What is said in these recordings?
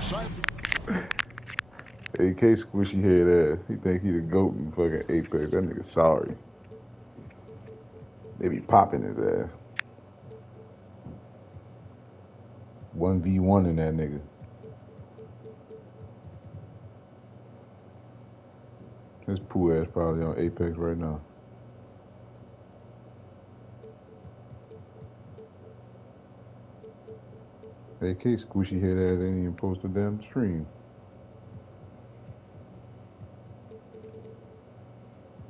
far side. AK squishy head ass. He think he the GOAT in fucking Apex. That nigga sorry. They be popping his ass. 1v1 in that nigga. His poo ass probably on Apex right now. AK squishy head ass ain't even post a damn stream.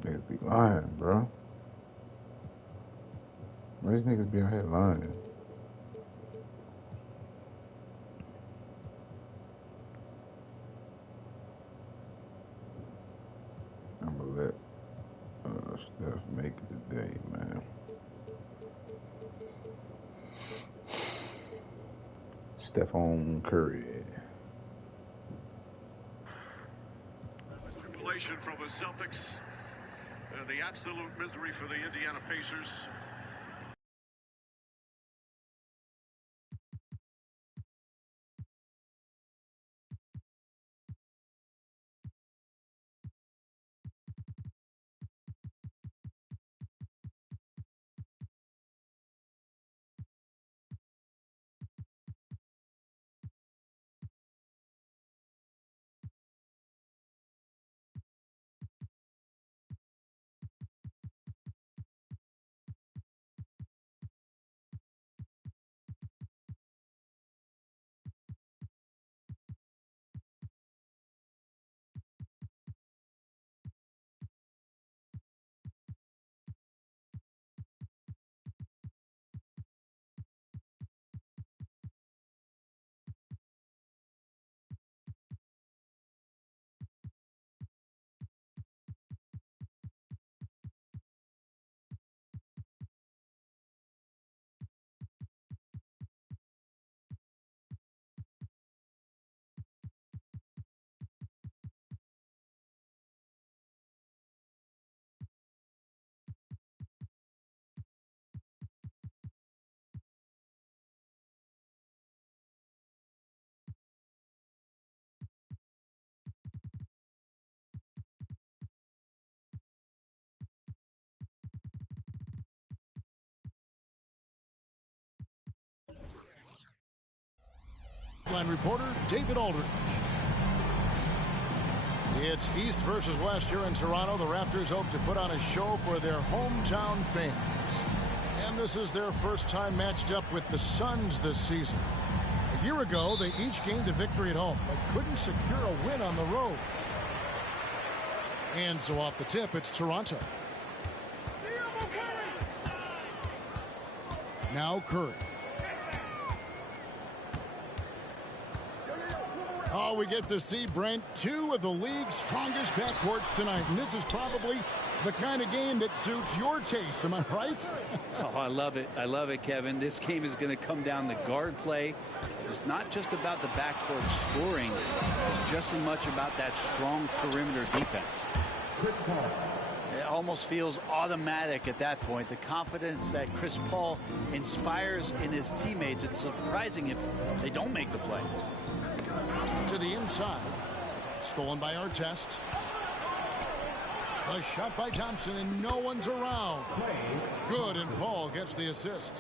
Niggas be lying, bro. Why these niggas be out here lying? I'ma let Steph make it today, man. Stephon Curry. Tribulation from the Celtics and the absolute misery for the Indiana Pacers. Line reporter David Aldridge. It's East versus West here in Toronto. The Raptors hope to put on a show for their hometown fans. And this is their first time matched up with the Suns this season. A year ago, they each gained a victory at home, but couldn't secure a win on the road. And so off the tip, it's Toronto. Now Curry. Oh, we get to see, Brent, two of the league's strongest backcourts tonight. And this is probably the kind of game that suits your taste. Am I right? Oh, I love it. I love it, Kevin. This game is going to come down to guard play. It's not just about the backcourt scoring. It's just as much about that strong perimeter defense. It almost feels automatic at that point. The confidence that Chris Paul inspires in his teammates. It's surprising if they don't make the play. To the inside. Stolen by Artest. A shot by Thompson, and no one's around. Good, and Paul gets the assist.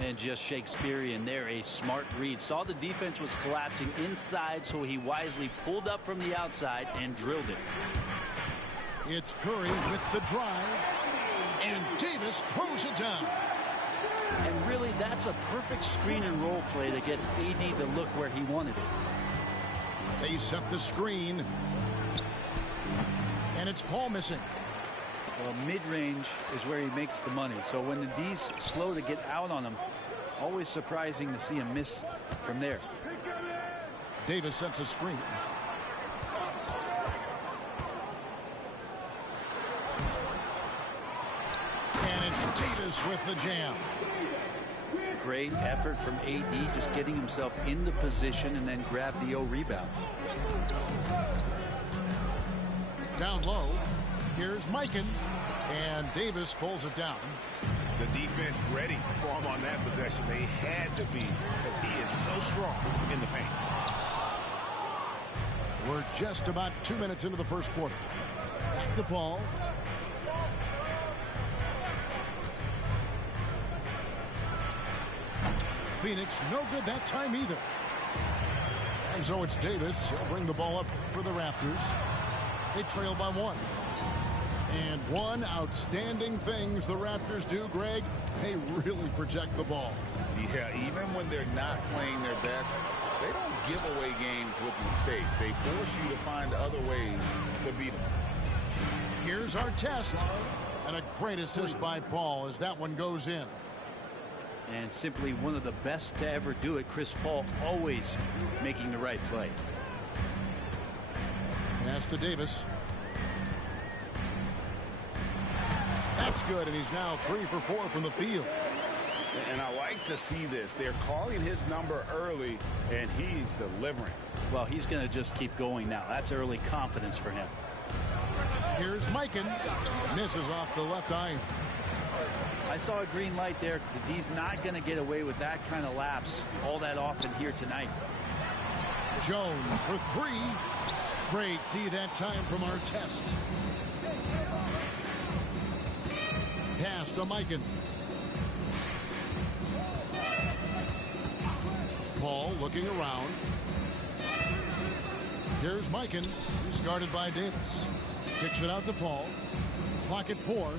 And just Shakespearean there, a smart read. Saw the defense was collapsing inside, so he wisely pulled up from the outside and drilled it. It's Curry with the drive, and Davis throws it down. And really, that's a perfect screen and roll play that gets AD to look where he wanted it. They set the screen. And it's Paul missing. Well, mid-range is where he makes the money. So when the D's slow to get out on him, always surprising to see him miss from there. Davis sets a screen. And it's Davis with the jam. Great effort from AD, just getting himself in the position and then grab the rebound. Down low, here's Mikan, and Davis pulls it down. The defense ready for him on that possession. They had to be, because he is so strong in the paint. We're just about 2 minutes into the first quarter. Back to Paul. Phoenix, no good that time either. And so it's Davis. He'll bring the ball up for the Raptors. They trail by 1. And one outstanding things the Raptors do, Greg, they really protect the ball. Yeah, even when they're not playing their best, they don't give away games with mistakes. They force you to find other ways to beat them. Here's our test. And a great assist by Paul as that one goes in. And simply one of the best to ever do it. Chris Paul always making the right play. Pass to Davis. That's good, and he's now 3 for 4 from the field. And I like to see this. They're calling his number early, and he's delivering. Well, he's going to just keep going now. That's early confidence for him. Here's Mikan. Misses off the left eye. I saw a green light there. He's not going to get away with that kind of lapse all that often here tonight. Jones for 3. Great D that time from our test. Pass to Mikan. Paul looking around. Here's Mikan. He's guarded by Davis. Kicks it out to Paul. Pocket 4.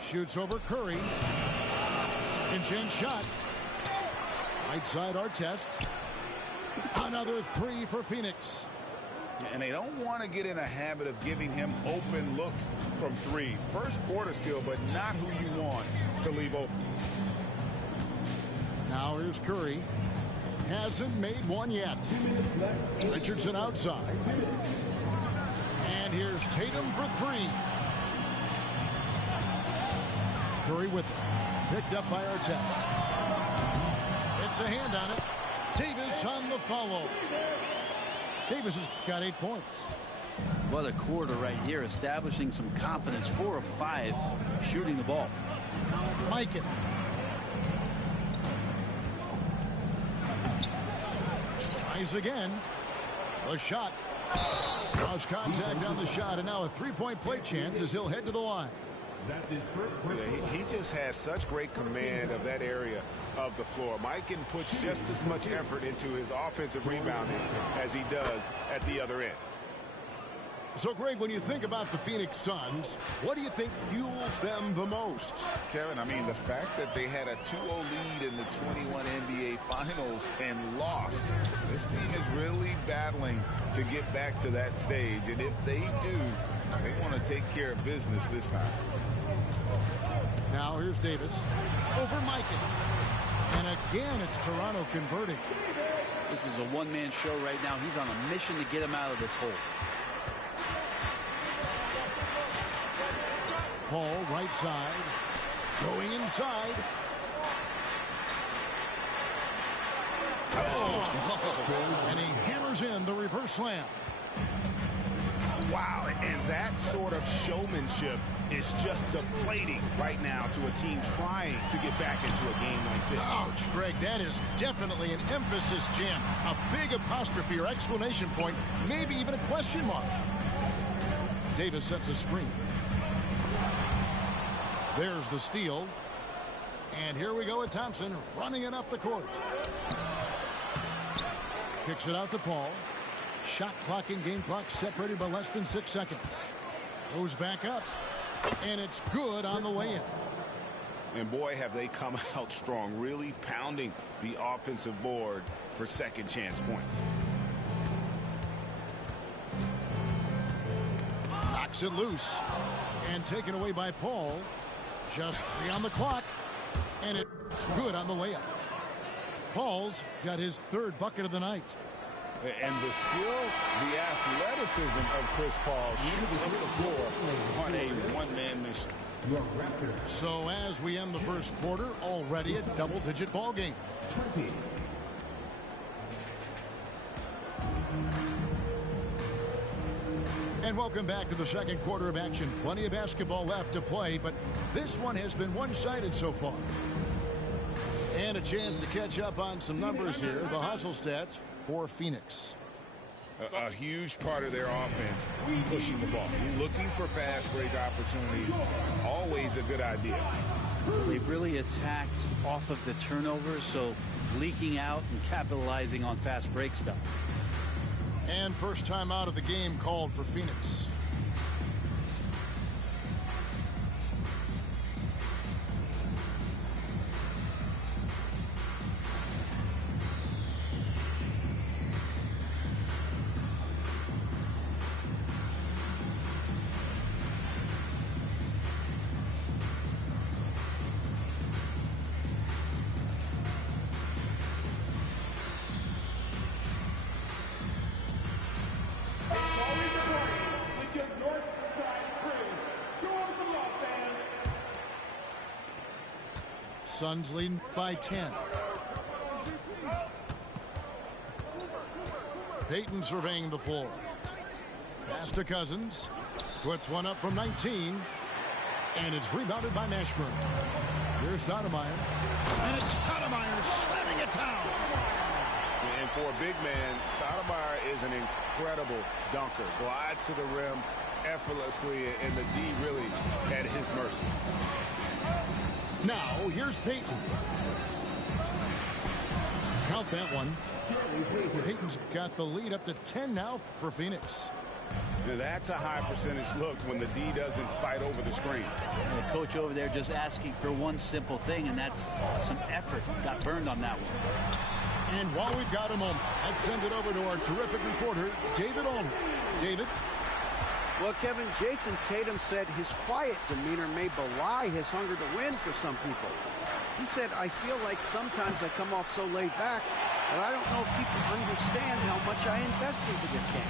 Shoots over Curry. Second chance shot. Right side Artest. Another 3 for Phoenix. And they don't want to get in a habit of giving him open looks from 3. First quarter still, but not who you want to leave open. Now here's Curry. Hasn't made one yet. Richardson outside. And here's Tatum for 3. Curry with it. Picked up by Artest. It's a hand on it. Davis on the follow. Davis has got 8 points. What a quarter right here, establishing some confidence. 4 of 5 shooting the ball. Mikan. Tries again. The shot. Cross contact on the shot, and now a 3-point play chance as he'll head to the line. Yeah, he just has such great command of that area of the floor. Mikan puts just as much effort into his offensive rebounding as he does at the other end. So, Greg, when you think about the Phoenix Suns, what do you think fuels them the most? Kevin, I mean, the fact that they had a 2-0 lead in the 21 NBA Finals and lost. This team is really battling to get back to that stage. And if they do, they want to take care of business this time. Now here's Davis over Mikan. And again, it's Toronto converting. This is a one-man show right now. He's on a mission to get him out of this hole. Paul right side. Going inside. Oh! And he hammers in the reverse slam. Wow, and that sort of showmanship is just deflating right now to a team trying to get back into a game like this. Ouch, Greg, that is definitely an emphasis jam. A big apostrophe or exclamation point, maybe even a question mark. Davis sets a screen. There's the steal. And here we go with Thompson running it up the court. Kicks it out to Paul. Shot clock and game clock separated by less than 6 seconds. Goes back up. And it's good on the way in. And boy, have they come out strong, really pounding the offensive board for second chance points. Knocks it loose. And taken away by Paul. Just 3 on the clock. And it's good on the layup. Paul's got his 3rd bucket of the night. And the skill, the athleticism of Chris Paul shoots up the floor on a one-man mission. So as we end the first quarter, already a double-digit ball game. And welcome back to the second quarter of action. Plenty of basketball left to play, but this one has been one-sided so far. And a chance to catch up on some numbers here. The hustle stats for Phoenix. A huge part of their offense, pushing the ball. Looking for fast break opportunities, always a good idea. They've really attacked off of the turnovers, so leaking out and capitalizing on fast break stuff. And first time out of the game called for Phoenix. Suns leading by 10. Payton surveying the floor. Pass to Cousins. Puts one up from 19. And it's rebounded by Mashburn. Here's Stoudemire. And it's Stoudemire slamming it down. And for a big man, Stoudemire is an incredible dunker. Glides to the rim effortlessly, and the D really at his mercy. Now, here's Payton. Count that one. Payton's got the lead up to 10 now for Phoenix. Now that's a high percentage look when the D doesn't fight over the screen. And the coach over there just asking for one simple thing, and that's some effort. Got burned on that one. And while we've got a moment, let's send it over to our terrific reporter, David Aldridge. David? Well, Kevin, Jason Tatum said his quiet demeanor may belie his hunger to win for some people. He said, I feel like sometimes I come off so laid back that I don't know if people understand how much I invest into this game,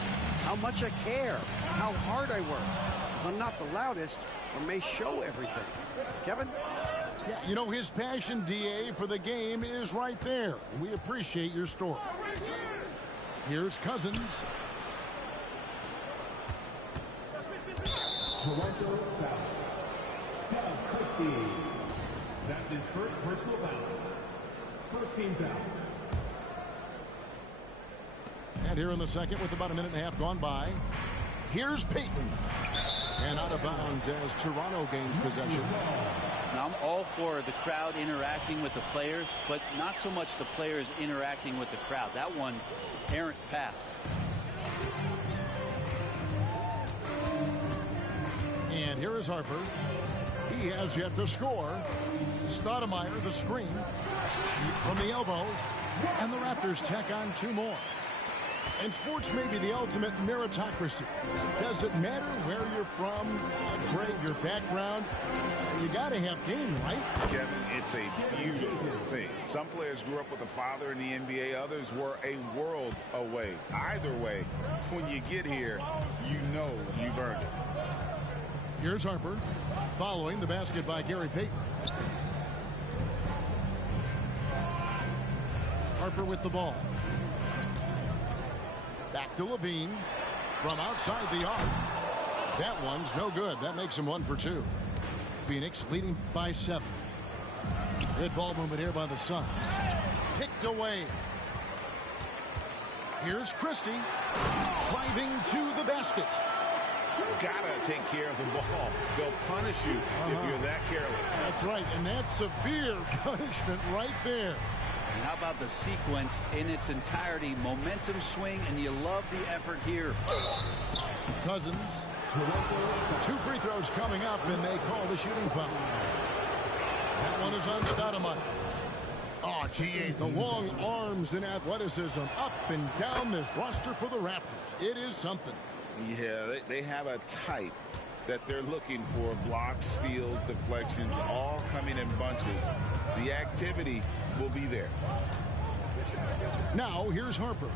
how much I care, how hard I work, because I'm not the loudest or may show everything. Kevin? Yeah, you know, his passion, DA, for the game is right there. We appreciate your story. Here's Cousins. Toronto foul. Christie. That's his first personal foul. First team foul. And here in the second with about a minute and a half gone by. Here's Payton. And out of bounds as Toronto gains possession. Now, I'm all for the crowd interacting with the players, but not so much the players interacting with the crowd. That one, errant pass. And here is Harper. He has yet to score. Stoudemire, the screen. Shoots from the elbow. And the Raptors tack on two more. And sports may be the ultimate meritocracy. Does it matter where you're from, grade, your background? You got to have game, right? Kevin, it's a beautiful thing. Some players grew up with a father in the NBA. Others were a world away. Either way, when you get here, you know you've earned it. Here's Harper, following the basket by Gary Payton. Harper with the ball. Back to Levine from outside the arc. That one's no good. That makes him 1 for 2. Phoenix leading by 7. Good ball movement here by the Suns. Picked away. Here's Christie driving to the basket. Gotta take care of the ball. They'll punish you if you're that careless. That's right, and that's severe punishment right there. And how about the sequence in its entirety? Momentum swing, and you love the effort here. Cousins. 2 free throws coming up, and they call the shooting foul. That one is on Stoudemire. Oh, GA, the long arms and athleticism up and down this roster for the Raptors. It is something. Yeah, they have a type that they're looking for. Blocks, steals, deflections, all coming in bunches. The activity will be there. Now, here's Harper.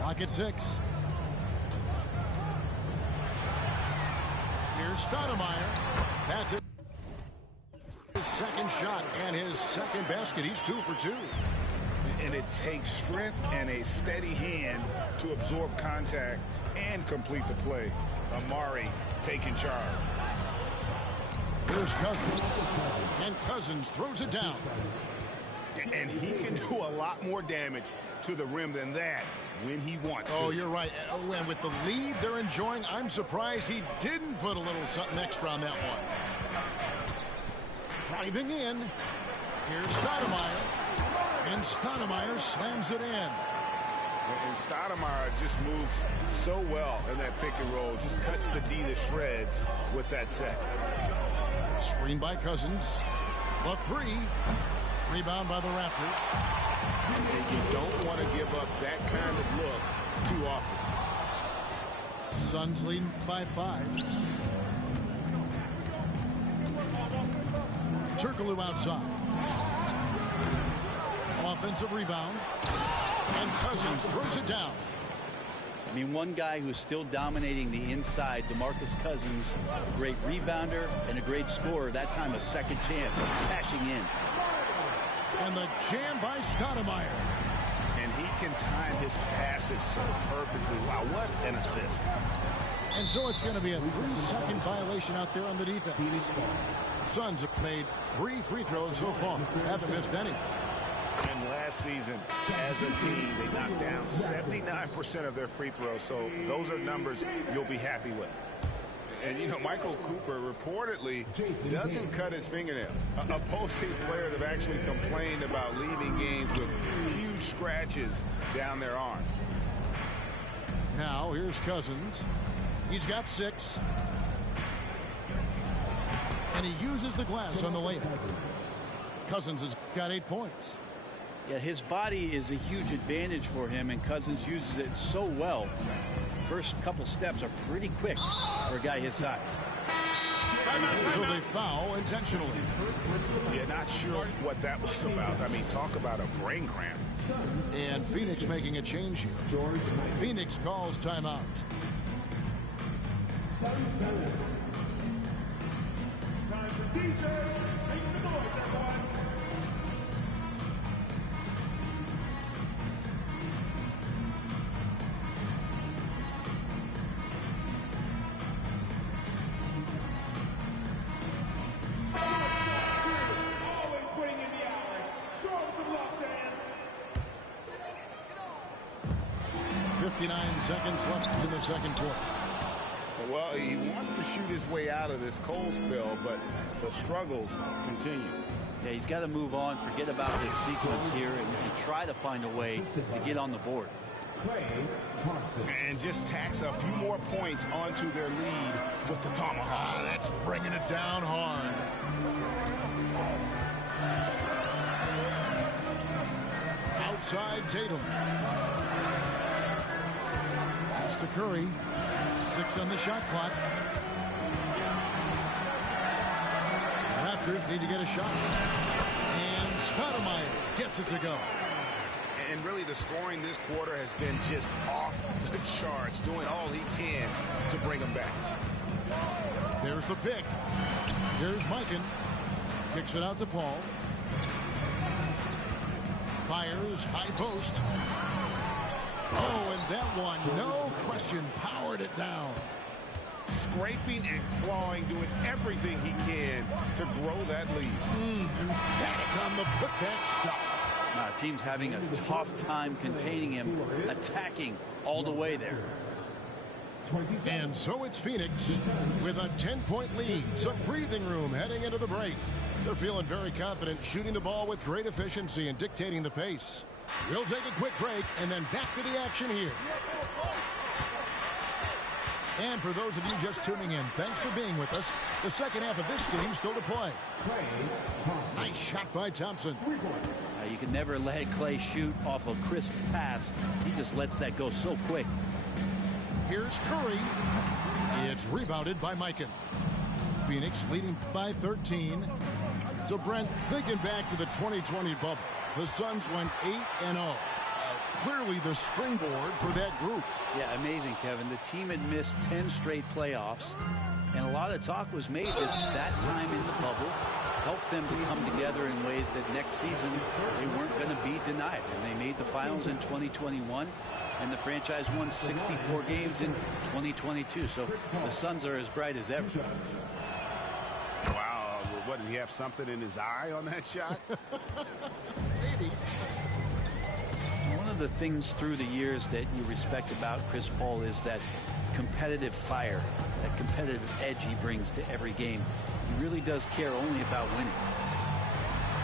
Clock at 6. Here's Stoudemire. That's it. His second shot and his second basket. He's 2 for 2. And it takes strength and a steady hand to absorb contact and complete the play. Amari taking charge. Here's Cousins. And Cousins throws it down. And he can do a lot more damage to the rim than that when he wants to. Oh, you're right. And with the lead they're enjoying, I'm surprised he didn't put a little something extra on that one. Driving in. Here's Stoudemire. And Stoudemire slams it in. And Stoudemire just moves so well in that pick and roll. Just cuts the D to shreds with that set. Screen by Cousins. A three. Rebound by the Raptors. And you don't want to give up that kind of look too often. Suns lead by 5. Turkoglu outside. Offensive rebound. And Cousins throws it down. I mean, one guy who's still dominating the inside, DeMarcus Cousins, a great rebounder and a great scorer. That time a second chance, cashing in. And the jam by Stoudemire. And he can time his passes so perfectly. Wow, what an assist. And so it's going to be a 3-second violation out there on the defense. The Suns have made 3 free throws so far. Haven't missed any. And last season, as a team, they knocked down 79% of their free throws. So those are numbers you'll be happy with. And, you know, Michael Cooper reportedly doesn't cut his fingernails. Opposing players have actually complained about leaving games with huge scratches down their arms. Now, here's Cousins. He's got 6. And he uses the glass on the layup. Cousins has got 8 points. Yeah, his body is a huge advantage for him, and Cousins uses it so well. First couple steps are pretty quick for a guy his size. So they foul intentionally. Yeah, not sure what that was about. I mean, talk about a brain cramp. And Phoenix making a change here. Phoenix calls timeout. Time for D-Shirts. Make some noise, everyone. Always putting in the hours. Show them some love, fans. 59 seconds left in the second quarter. Well, he wants to shoot his way out of this cold spell, but the struggles continue. Yeah, he's got to move on, forget about this sequence here, and try to find a way to get on the board. And just tacks a few more points onto their lead with the tomahawk. That's bringing it down hard. Outside Tatum. That's to Curry. 6 on the shot clock. The Raptors need to get a shot. And Stoudemire gets it to go. And really the scoring this quarter has been just off the charts, doing all he can to bring them back. There's the pick. Here's Mikan. Kicks it out to Paul. Fires high post. Oh, and that one, no question, powered it down. Scraping and clawing, doing everything he can to grow that lead. Emphatic on the putback stop. Team's having a tough time containing him, attacking all the way there. And so it's Phoenix with a 10-point lead. Some breathing room heading into the break. They're feeling very confident, shooting the ball with great efficiency and dictating the pace. We'll take a quick break and then back to the action here. And for those of you just tuning in, thanks for being with us. The second half of this game still to play. Nice shot by Thompson. You can never let Klay shoot off a crisp pass. He just lets that go so quick. Here's Curry. It's rebounded by Mikan. Phoenix leading by 13. So, Brent, thinking back to the 2020 bubble, the Suns went 8-0. Clearly the springboard for that group. Yeah, amazing, Kevin. The team had missed 10 straight playoffs, and a lot of talk was made that that time in the bubble helped them to come together in ways that next season they weren't going to be denied. And they made the finals in 2021, and the franchise won 64 games in 2022. So the Suns are as bright as ever. Wow, Did he have something in his eye on that shot? Maybe. One of the things through the years that you respect about Chris Paul is that competitive fire, that competitive edge he brings to every game. He really does care only about winning.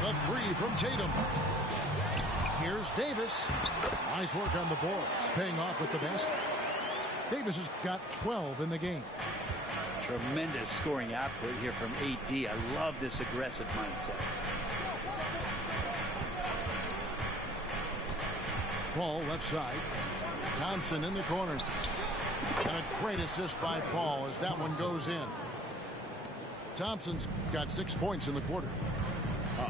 The three from Tatum. Here's Davis. Nice work on the boards, paying off with the basket. Davis has got 12 in the game. Tremendous scoring output here from AD. I love this aggressive mindset. Paul left side. Thompson in the corner. And a great assist by Paul as that one goes in. Thompson's got 6 points in the quarter.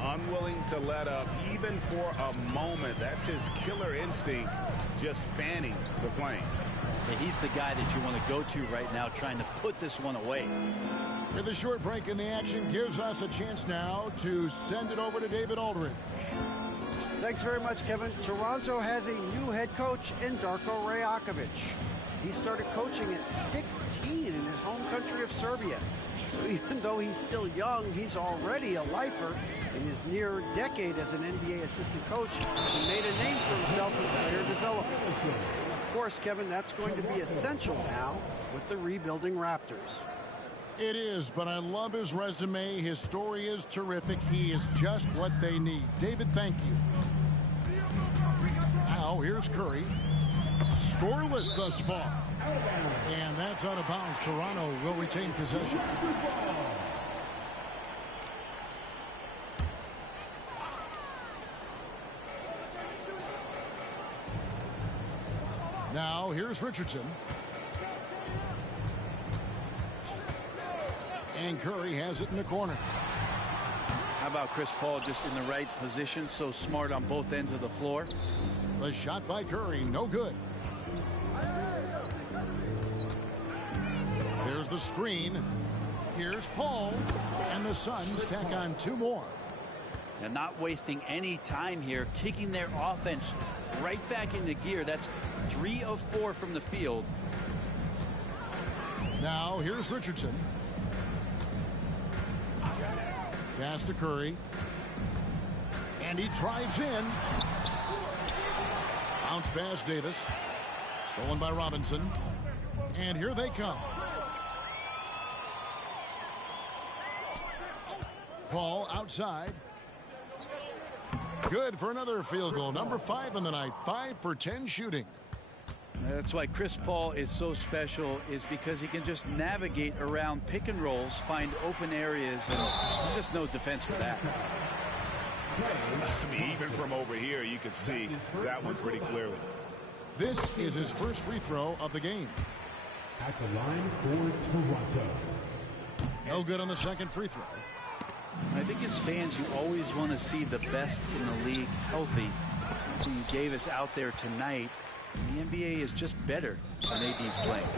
Unwilling to let up even for a moment. That's his killer instinct, just fanning the flame. Yeah, he's the guy that you want to go to right now, trying to put this one away. With a short break in the action gives us a chance now to send it over to David Aldridge. Thanks very much, Kevin. Toronto has a new head coach in Darko Rajakovic. He started coaching at 16 in his home country of Serbia. So even though he's still young, he's already a lifer. In his near decade as an NBA assistant coach, he made a name for himself in player development. Of course, Kevin, that's going to be essential now with the rebuilding Raptors. It is, but I love his resume. His story is terrific. He is just what they need. David, thank you. Now, here's Curry. Scoreless thus far. And that's out of bounds. Toronto will retain possession. Now, here's Richardson. And Curry has it in the corner. How about Chris Paul just in the right position, so smart on both ends of the floor? The shot by Curry, no good. There's the screen. Here's Paul. And the Suns tack on 2 more. And not wasting any time here, kicking their offense right back into gear. That's 3 of 4 from the field. Now here's Richardson. Pass to Curry. And he drives in. Bounce pass Davis. Stolen by Robinson. And here they come. Paul outside. Good for another field goal. Number 5 in the night. 5 for 10 shooting. That's why Chris Paul is so special, is because he can just navigate around pick and rolls, find open areas, and there's just no defense for that. I mean, even from over here, you can see that one pretty clearly. This is his first free throw of the game. At the line for Toronto. No good on the second free throw. I think as fans, you always want to see the best in the league healthy. You gave us out there tonight. The NBA is just better when AD's playing.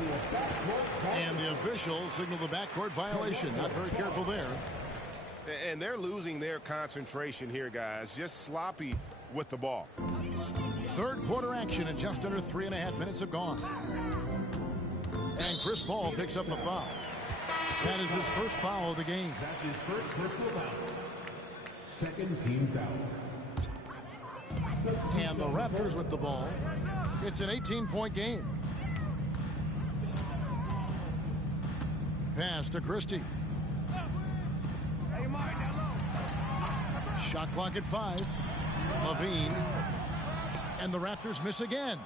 And the officials signal the backcourt violation. Not very careful there. And they're losing their concentration here, guys. Just sloppy with the ball. Third quarter action and just under 3.5 minutes have gone. And Chris Paul picks up the foul. That is his first foul of the game. That's his first personal foul. Second team foul. And the Raptors with the ball. It's an 18-point game. Pass to Christie. Shot clock at 5. Levine. And the Raptors miss again.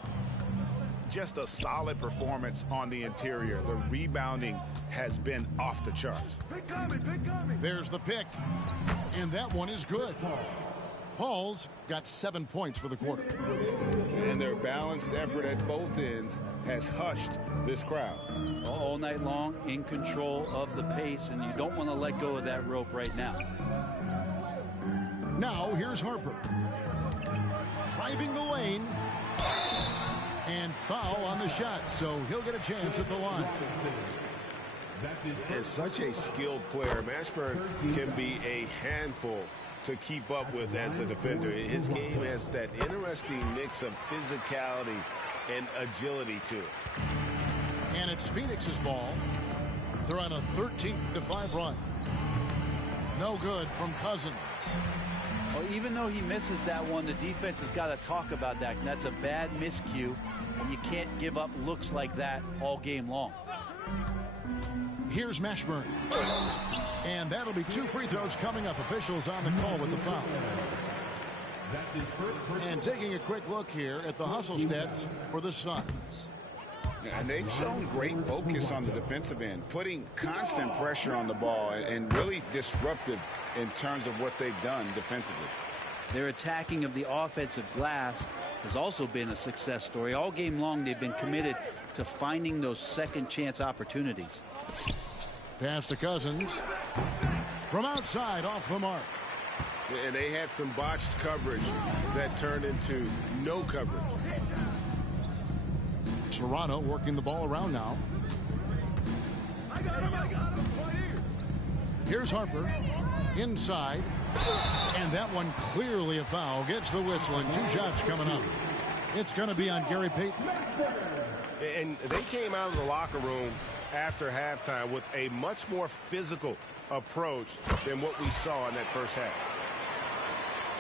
Just a solid performance on the interior. The rebounding has been off the charts. There's the pick. And that one is good. Paul's got 7 points for the quarter. And their balanced effort at both ends has hushed this crowd. All night long, in control of the pace, and you don't want to let go of that rope right now. Now here's Harper. Driving the lane. And foul on the shot, so he'll get a chance at the line. As such a skilled player, Mashburn can be a handful to keep up with as a defender. His game has that interesting mix of physicality and agility to it. And it's Phoenix's ball. They're on a 13-5 run. No good from Cousins. Well, even though he misses that one, the defense has got to talk about that. And that's a bad miscue, and you can't give up looks like that all game long. Here's Mashburn. And that'll be 2 free throws coming up. Officials on the call with the foul. And taking a quick look here at the hustle stats for the Suns. And they've shown great focus on the defensive end, putting constant pressure on the ball and really disruptive in terms of what they've done defensively. Their attacking of the offensive glass has also been a success story. All game long, they've been committed to finding those second chance opportunities. Pass to Cousins. From outside, off the mark. And they had some botched coverage that turned into no coverage. Toronto working the ball around now. I got him, right here. Here's Harper. Inside. And that one clearly a foul. Gets the whistle and 2 shots coming up. It's going to be on Gary Payton. And they came out of the locker room after halftime with a much more physical approach than what we saw in that first half.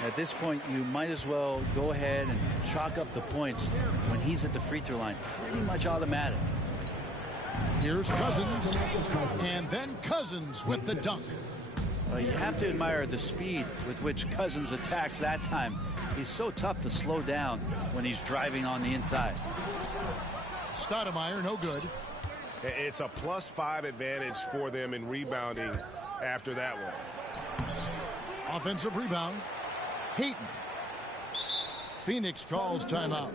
At this point, you might as well go ahead and chalk up the points when he's at the free throw line. Pretty much automatic. Here's Cousins. And then Cousins with the dunk. Well, you have to admire the speed with which Cousins attacks that time. He's so tough to slow down when he's driving on the inside. Stoudemire, no good. It's a +5 advantage for them in rebounding after that one. Offensive rebound. Payton. Phoenix calls timeout.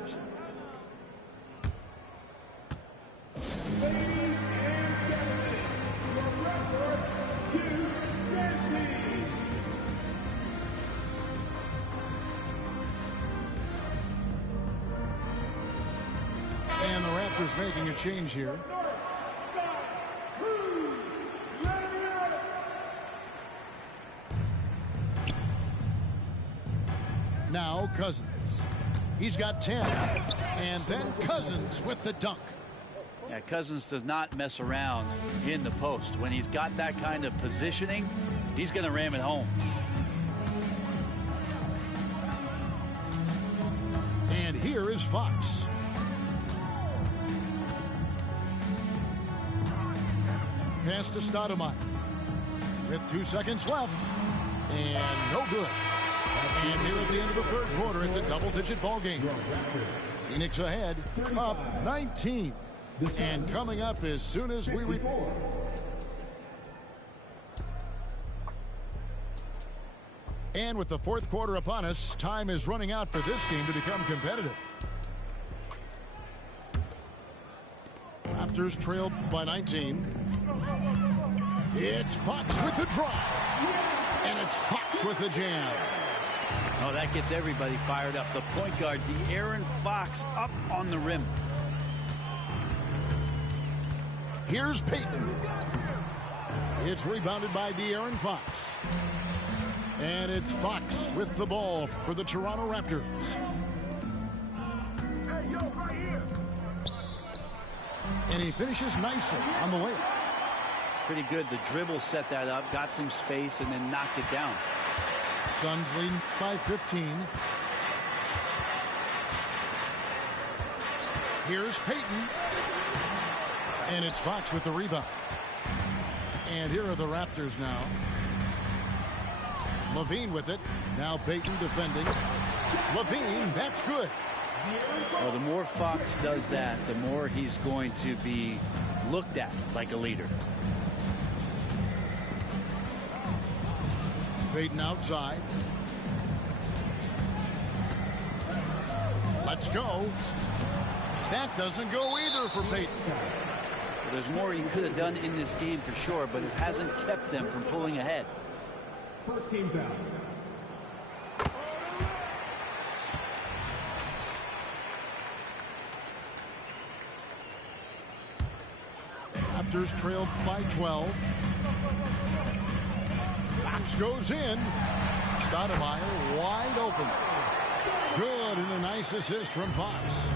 And the Raptors making a change here. Now Cousins. He's got 10. And then Cousins with the dunk. Yeah, Cousins does not mess around in the post. When he's got that kind of positioning, he's going to ram it home. And here is Fox. Pass to Stoudemire. With 2 seconds left. And no good. And here at the end of the third quarter, it's a double-digit ball game. Phoenix ahead, up 19. And coming up as soon as we... And with the fourth quarter upon us, time is running out for this game to become competitive. Raptors trailed by 19. It's Fox with the drive. And it's Fox with the jam. Oh, that gets everybody fired up. The point guard, De'Aaron Fox, up on the rim. Here's Payton. It's rebounded by De'Aaron Fox. And it's Fox with the ball for the Toronto Raptors. Hey, yo, right here. And he finishes nicely on the layup. Pretty good. The dribble set that up, got some space, and then knocked it down. Suns lead by 15. Here's Payton. And it's Fox with the rebound. And here are the Raptors now. Levine with it. Now Payton defending. Levine, that's good. Well, the more Fox does that, the more he's going to be looked at like a leader. Payton outside. Let's go. That doesn't go either for Payton. Well, there's more he could have done in this game for sure, but it hasn't kept them from pulling ahead. First team foul. Raptors trailed by 12. Fox goes in. Stoudemire wide open. Good, and a nice assist from Fox.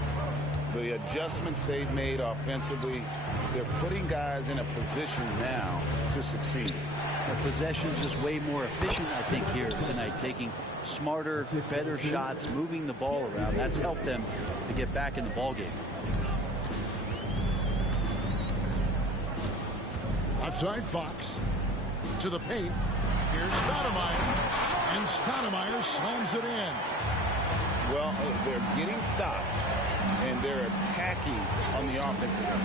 The adjustments they've made offensively, they're putting guys in a position now to succeed. Possession's just way more efficient, I think, here tonight, taking smarter, better shots, moving the ball around. That's helped them to get back in the ball game. Offside Fox to the paint. Here's Stoudemire, and Stoudemire slams it in. Well, they're getting stops, and they're attacking on the offensive end.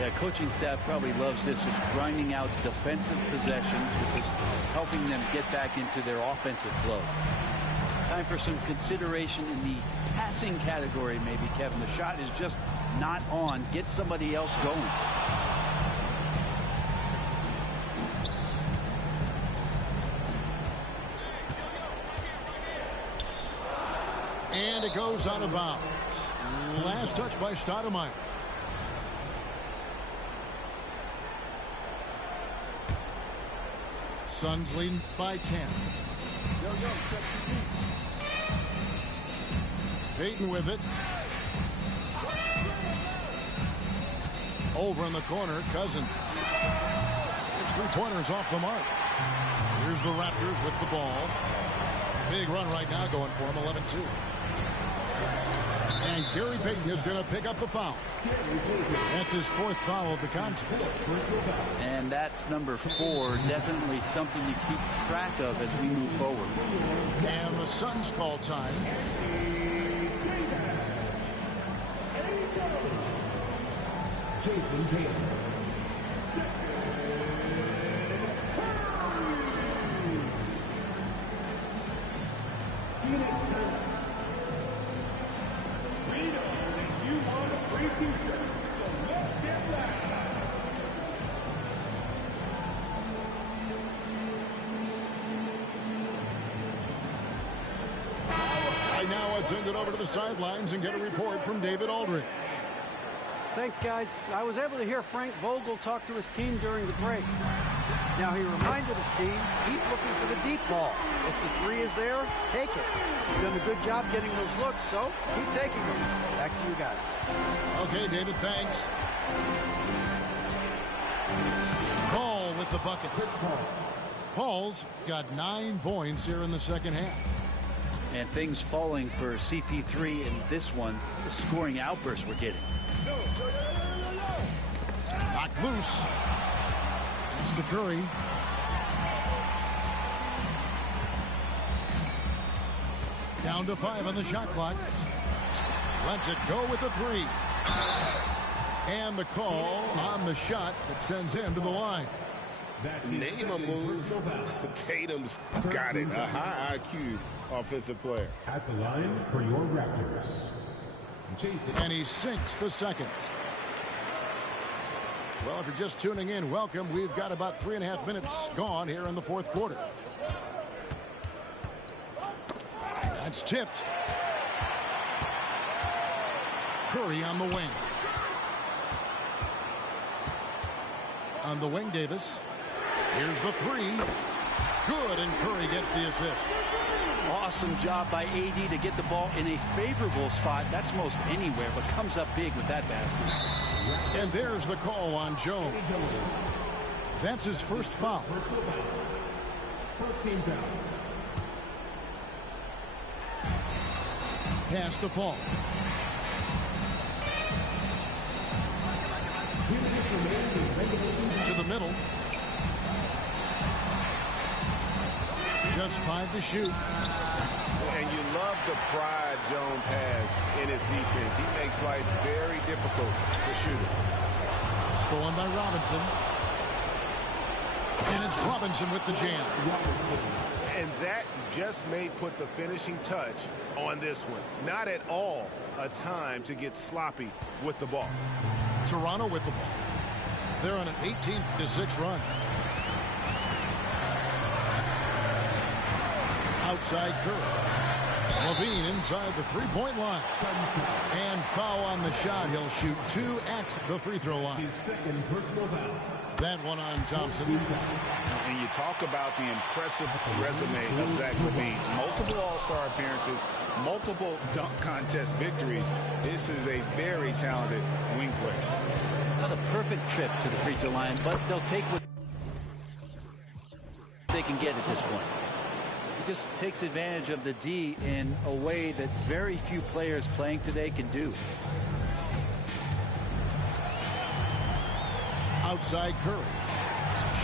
Yeah, coaching staff probably loves this, just grinding out defensive possessions, which is helping them get back into their offensive flow. Time for some consideration in the passing category, maybe, Kevin. The shot is just not on. Get somebody else going. And it goes out of bounds. Last touch by Stoudemire. Suns leading by 10. Payton with it. Over in the corner, Cousins. His three-pointers off the mark. Here's the Raptors with the ball. Big run right now going for him, 11-2. And Gary Payton is going to pick up the foul. That's his fourth foul of the contest. And that's number 4. Definitely something to keep track of as we move forward. And the Suns call time. Jason Tatum. Right now, let's send it over to the sidelines and get a report from David Aldridge. Thanks, guys. I was able to hear Frank Vogel talk to his team during the break. Now, he reminded his team, keep looking for the deep ball. If the three is there, take it. You've done a good job getting those looks, so keep taking them. Back to you guys. Okay, David, thanks. Paul with the bucket. Paul's got 9 points here in the second half. And things falling for CP3 in this one, the scoring outbursts we're getting. Knocked loose. It's to Curry. Down to 5 on the shot clock. Lets it go with a 3. And the call on the shot that sends him to the line. Name a move. Tatum's got it. A high IQ offensive player. At the line for your Raptors. Jason. And he sinks the second. Well, if you're just tuning in, welcome. We've got about 3.5 minutes gone here in the fourth quarter. That's tipped. Curry on the wing. On the wing, Davis. Here's the 3. Good, and Curry gets the assist. Awesome job by AD to get the ball in a favorable spot. That's most anywhere, but comes up big with that basket. And there's the call on Jones. That's his first foul. First team foul. Pass to Paul. To the middle. Just 5 to shoot. And you love the pride Jones has in his defense. He makes life very difficult for shooting. Stolen by Robinson. And it's Robinson with the jam. And that just may put the finishing touch on this one. Not at all a time to get sloppy with the ball. Toronto with the ball. They're on an 18-6 run. Outside Curry. Levine inside the three-point line. And foul on the shot. He'll shoot 2 at the free throw line. His second personal foul. That one on Thompson. And you talk about the impressive resume of Zach LaVine. Multiple All-Star appearances, multiple dunk contest victories. This is a very talented wing player. Not a perfect trip to the free throw line, but they'll take what. they can get at this point. He just takes advantage of the D in a way that very few players playing today can do. Outside Curry.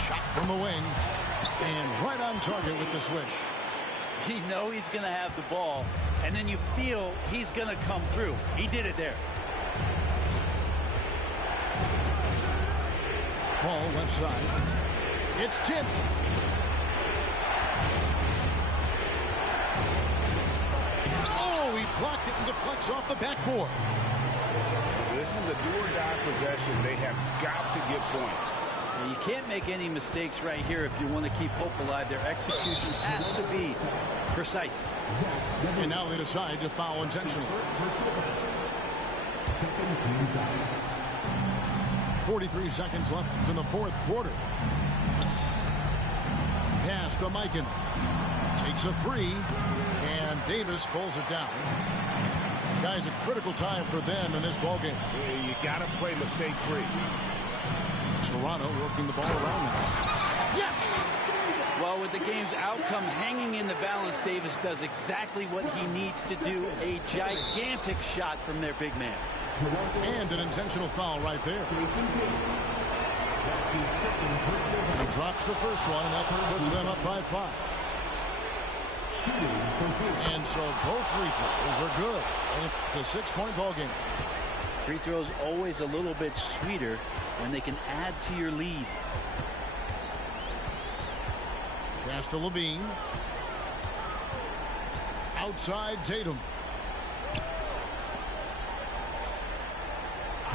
Shot from the wing. And right on target with the swish. You know he's going to have the ball, and then you feel he's going to come through. He did it there. Ball left side. It's tipped. Oh, he blocked it and deflects off the backboard. This is a do-or-die possession. They have got to get points. Now, you can't make any mistakes right here if you want to keep hope alive. Their execution has to be precise. And now they decide to foul intentionally. 43 seconds left in the fourth quarter. Pass to Mikan. Takes a three. And Davis pulls it down. Guys, a critical time for them in this ballgame. You got to play mistake-free. Toronto working the ball around now. Yes! Well, with the game's outcome hanging in the balance, Davis does exactly what he needs to do. A gigantic shot from their big man. And an intentional foul right there. He drops the first one, and that puts them up by 5. And so both free throws are good. And it's a 6-point ball game. Free throws always a little bit sweeter when they can add to your lead. Pass to Levine. Outside Tatum.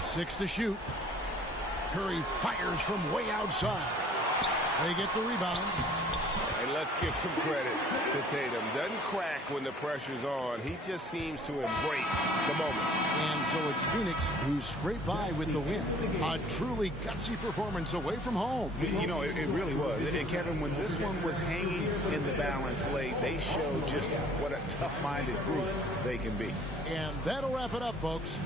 6 to shoot. Curry fires from way outside. They get the rebound. And let's give some credit to Tatum. Doesn't crack when the pressure's on. He just seems to embrace the moment. And so it's Phoenix who scraped by with the win. A truly gutsy performance away from home. You know, it really was. And Kevin, when this one was hanging in the balance late, they showed just what a tough-minded group they can be. And that'll wrap it up, folks.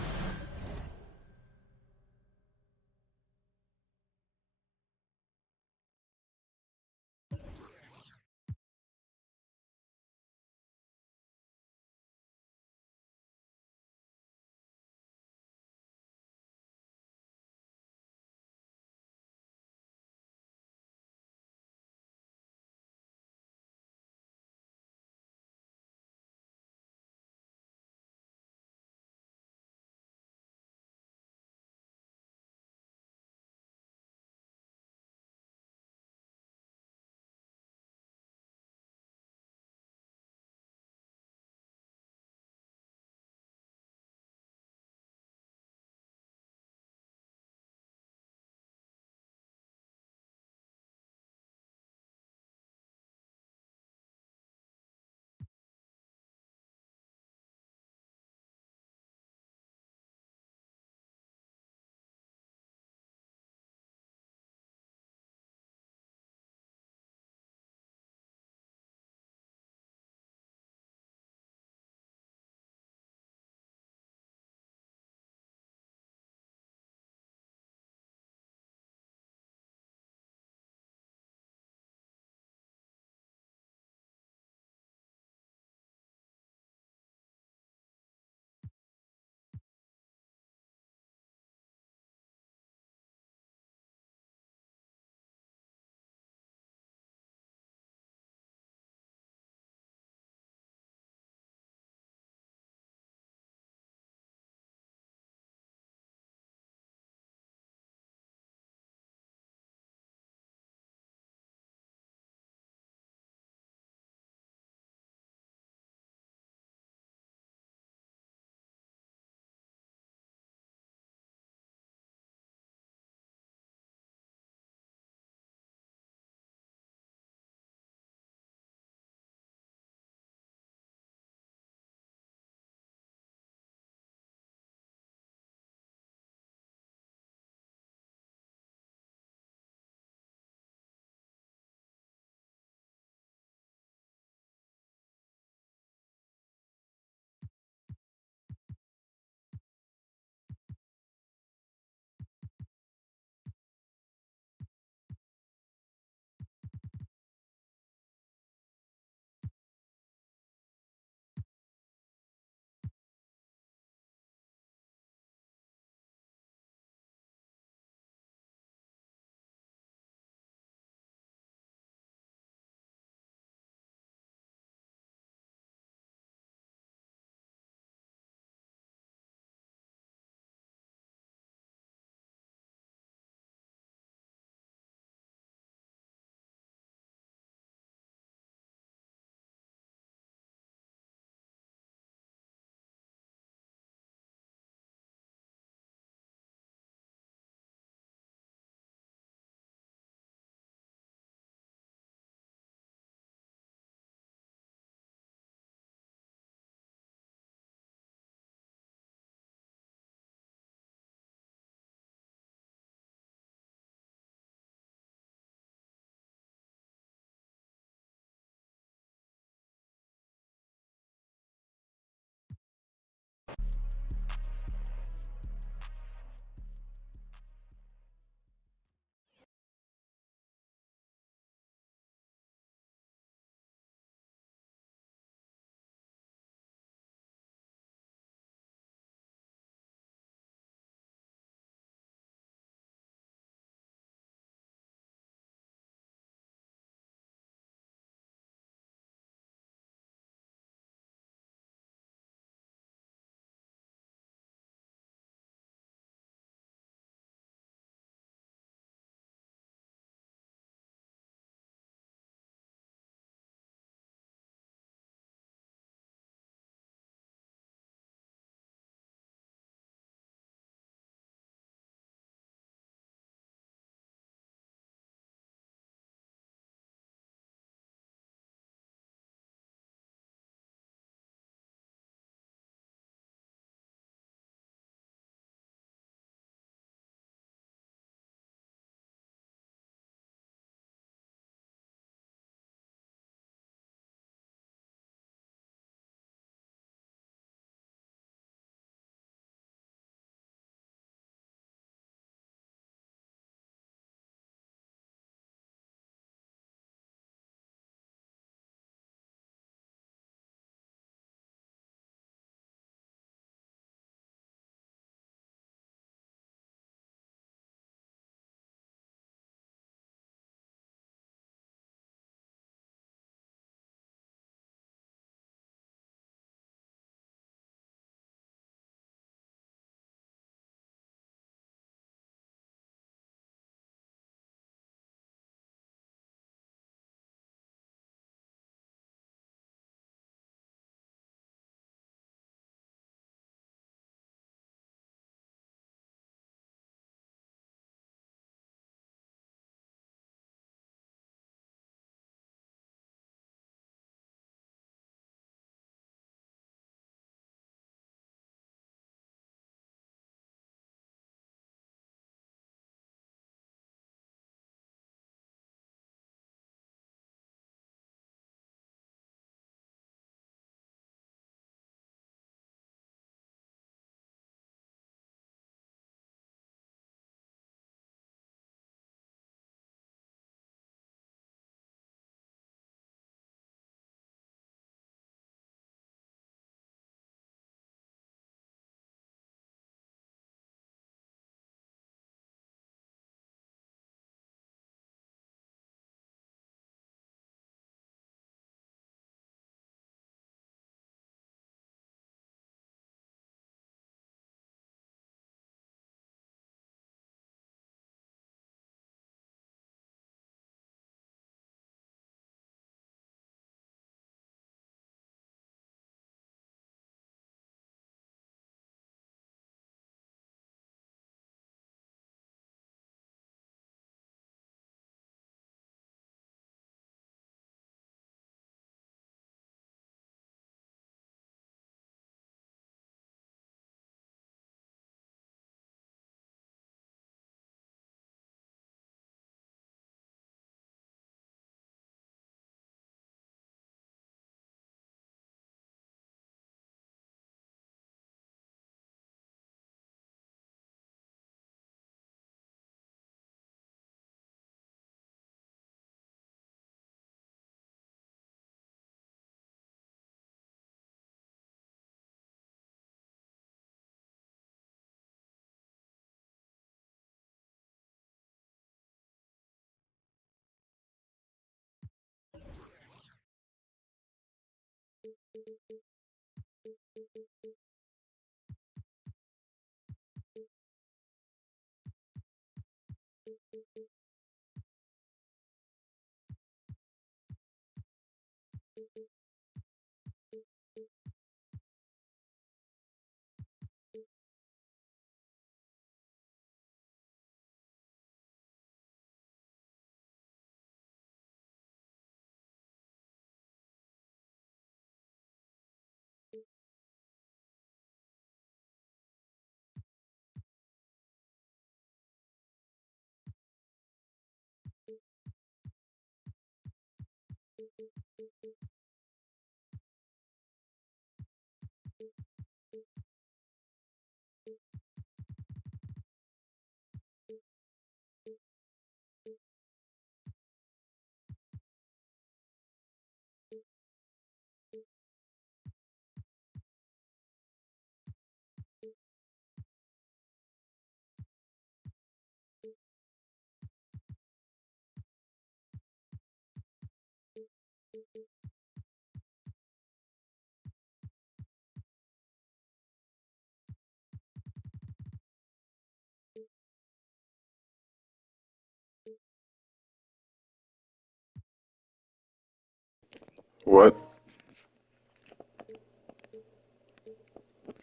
What?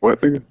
What, nigga?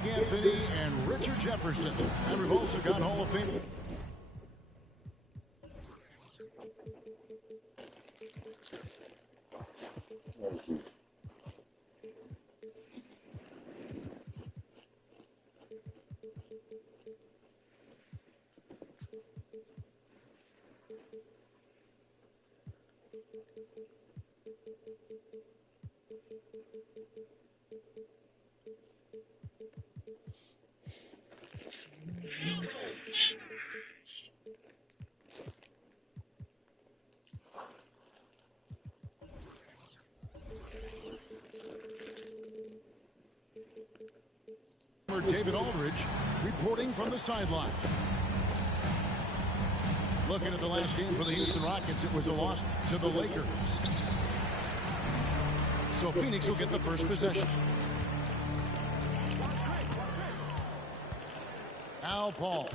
Anthony and Richard Jefferson. And we've also got Hall of Fame. David Aldridge reporting from the sideline. Looking at the last game for the Houston Rockets, it was a loss to the Lakers. So Phoenix will get the first possession. Al Paul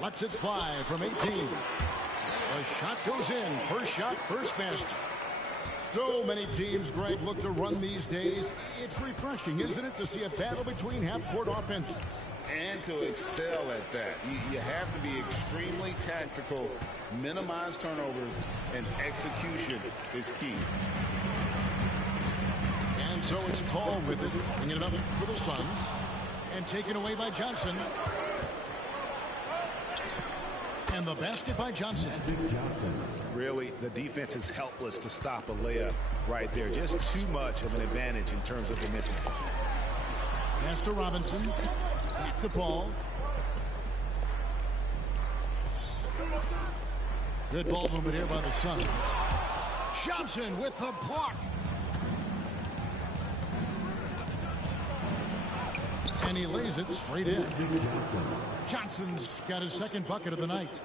lets it fly from 18. The shot goes in. First shot, first basket. So many teams, Greg, look to run these days. It's refreshing, isn't it, to see a battle between half-court offenses? And to excel at that. You have to be extremely tactical, minimize turnovers, and execution is key. And And so it's Paul with it, bringing it up for the Suns. And taken away by Johnson. And the basket by Johnson. Really, the defense is helpless to stop a layup right there. Just too much of an advantage in terms of the mismatch. Pass to Robinson. Back to Paul. Good ball movement here by the Suns. Johnson with the block. And he lays it straight in. Johnson's got his second bucket of the night.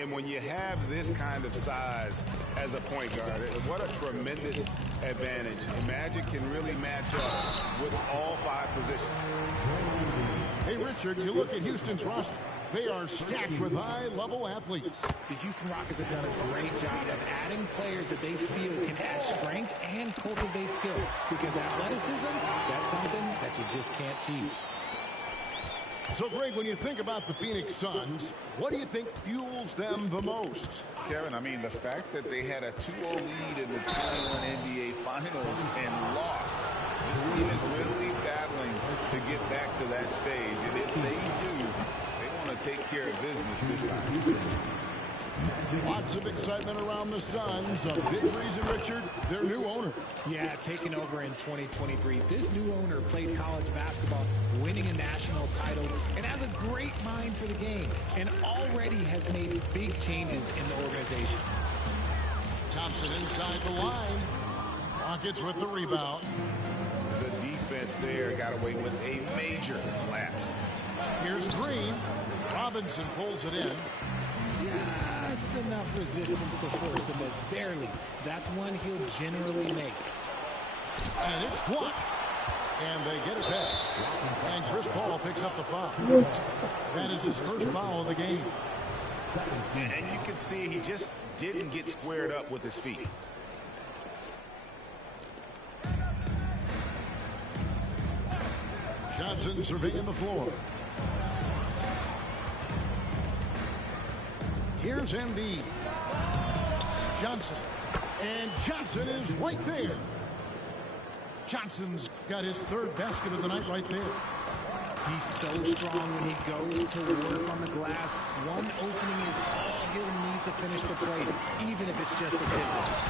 And when you have this kind of size as a point guard, what a tremendous advantage. And Magic can really match up with all 5 positions. Hey, Richard, you look at Houston's roster. They are stacked with high-level athletes. The Houston Rockets have done a great job of adding players that they feel can add strength and cultivate skill. Because athleticism, that's something that you just can't teach. So, Greg, when you think about the Phoenix Suns, what do you think fuels them the most? Kevin, I mean, the fact that they had a 2-0 lead in the 21 NBA Finals and lost. This team is really battling to get back to that stage. And if they do, they want to take care of business this time. Lots of excitement around the Suns. A big reason, Richard, their new owner. Yeah, taking over in 2023. This new owner played college basketball, winning a national title, and has a great mind for the game, and already has made big changes in the organization. Thompson inside the line. Rockets with the rebound. The defense there got away with a major lapse. Here's Green. Robinson pulls it in. Just enough resistance to force the miss. Barely. That's one he'll generally make. And it's blocked. And they get it back. And Chris Paul picks up the foul. That is his first foul of the game. And you can see he just didn't get squared up with his feet. Johnson surveying the floor. Here's Embiid. Johnson. And Johnson is right there. Johnson's got his third basket of the night right there. He's so strong when he goes to work on the glass. One opening is all he'll need to finish the play, even if it's just a distance.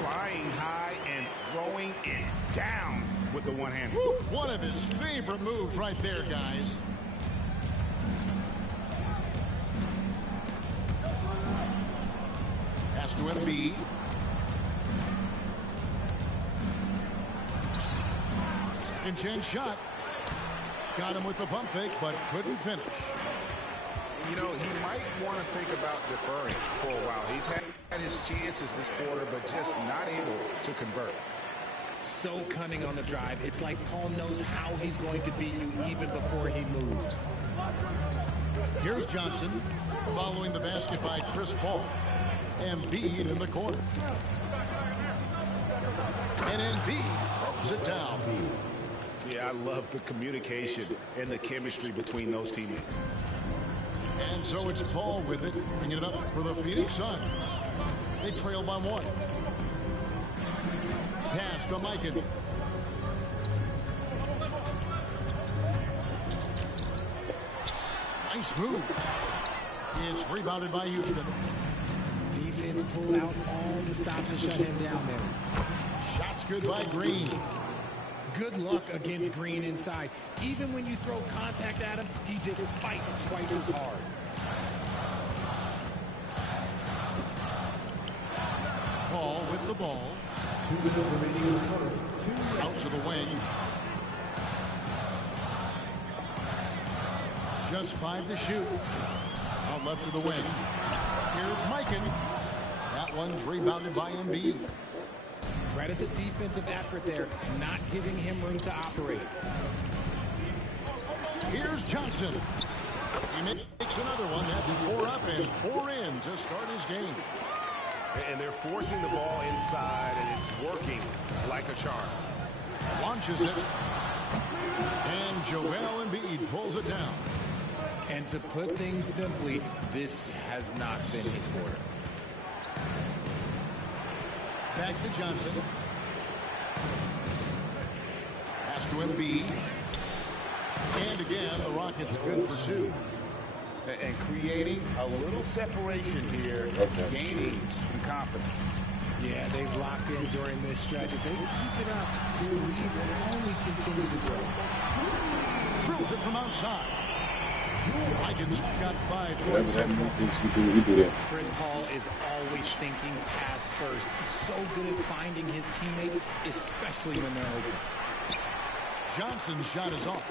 Flying high and throwing it down with the one hand. One of his favorite moves right there, guys. Pass to Embiid. Second chance shot. Got him with the pump fake, but couldn't finish. You know, he might want to think about deferring for a while. He's had his chances this quarter, but just not able to convert. So cunning on the drive. It's like Paul knows how he's going to beat you even before he moves. Here's Johnson following the basket by Chris Paul. Embiid in the corner. And Embiid throws it down. Yeah, I love the communication and the chemistry between those teammates. And so it's Paul with it, bringing it up for the Phoenix Suns. They trail by 1. Pass to Mikan. Nice move. It's rebounded by Houston. Defense pull out all the stops to shut him down there. Shots good by Green. Good luck against Green inside. Even when you throw contact at him, he just fights twice as hard. Paul with the ball. Out to the wing. Just 5 to shoot. Out left to the wing. Here's Mikan. That one's rebounded by Embiid. Credit the defensive effort there, not giving him room to operate. Here's Johnson. He makes another one. That's 4 up and 4 in to start his game. And they're forcing the ball inside, and it's working like a charm. Launches it. And Joel Embiid pulls it down. And to put things simply, this has not been his quarter. Back to Johnson. Pass to Embiid. And again, the Rockets good for 2. And creating a little separation here, gaining some confidence. Yeah, they've locked in during this stretch. If they keep it up, their lead will only continue to grow. Drills it from outside. Vikings got 5 points. Chris Paul is always thinking pass first. He's so good at finding his teammates, especially when they're open. Johnson's shot is off.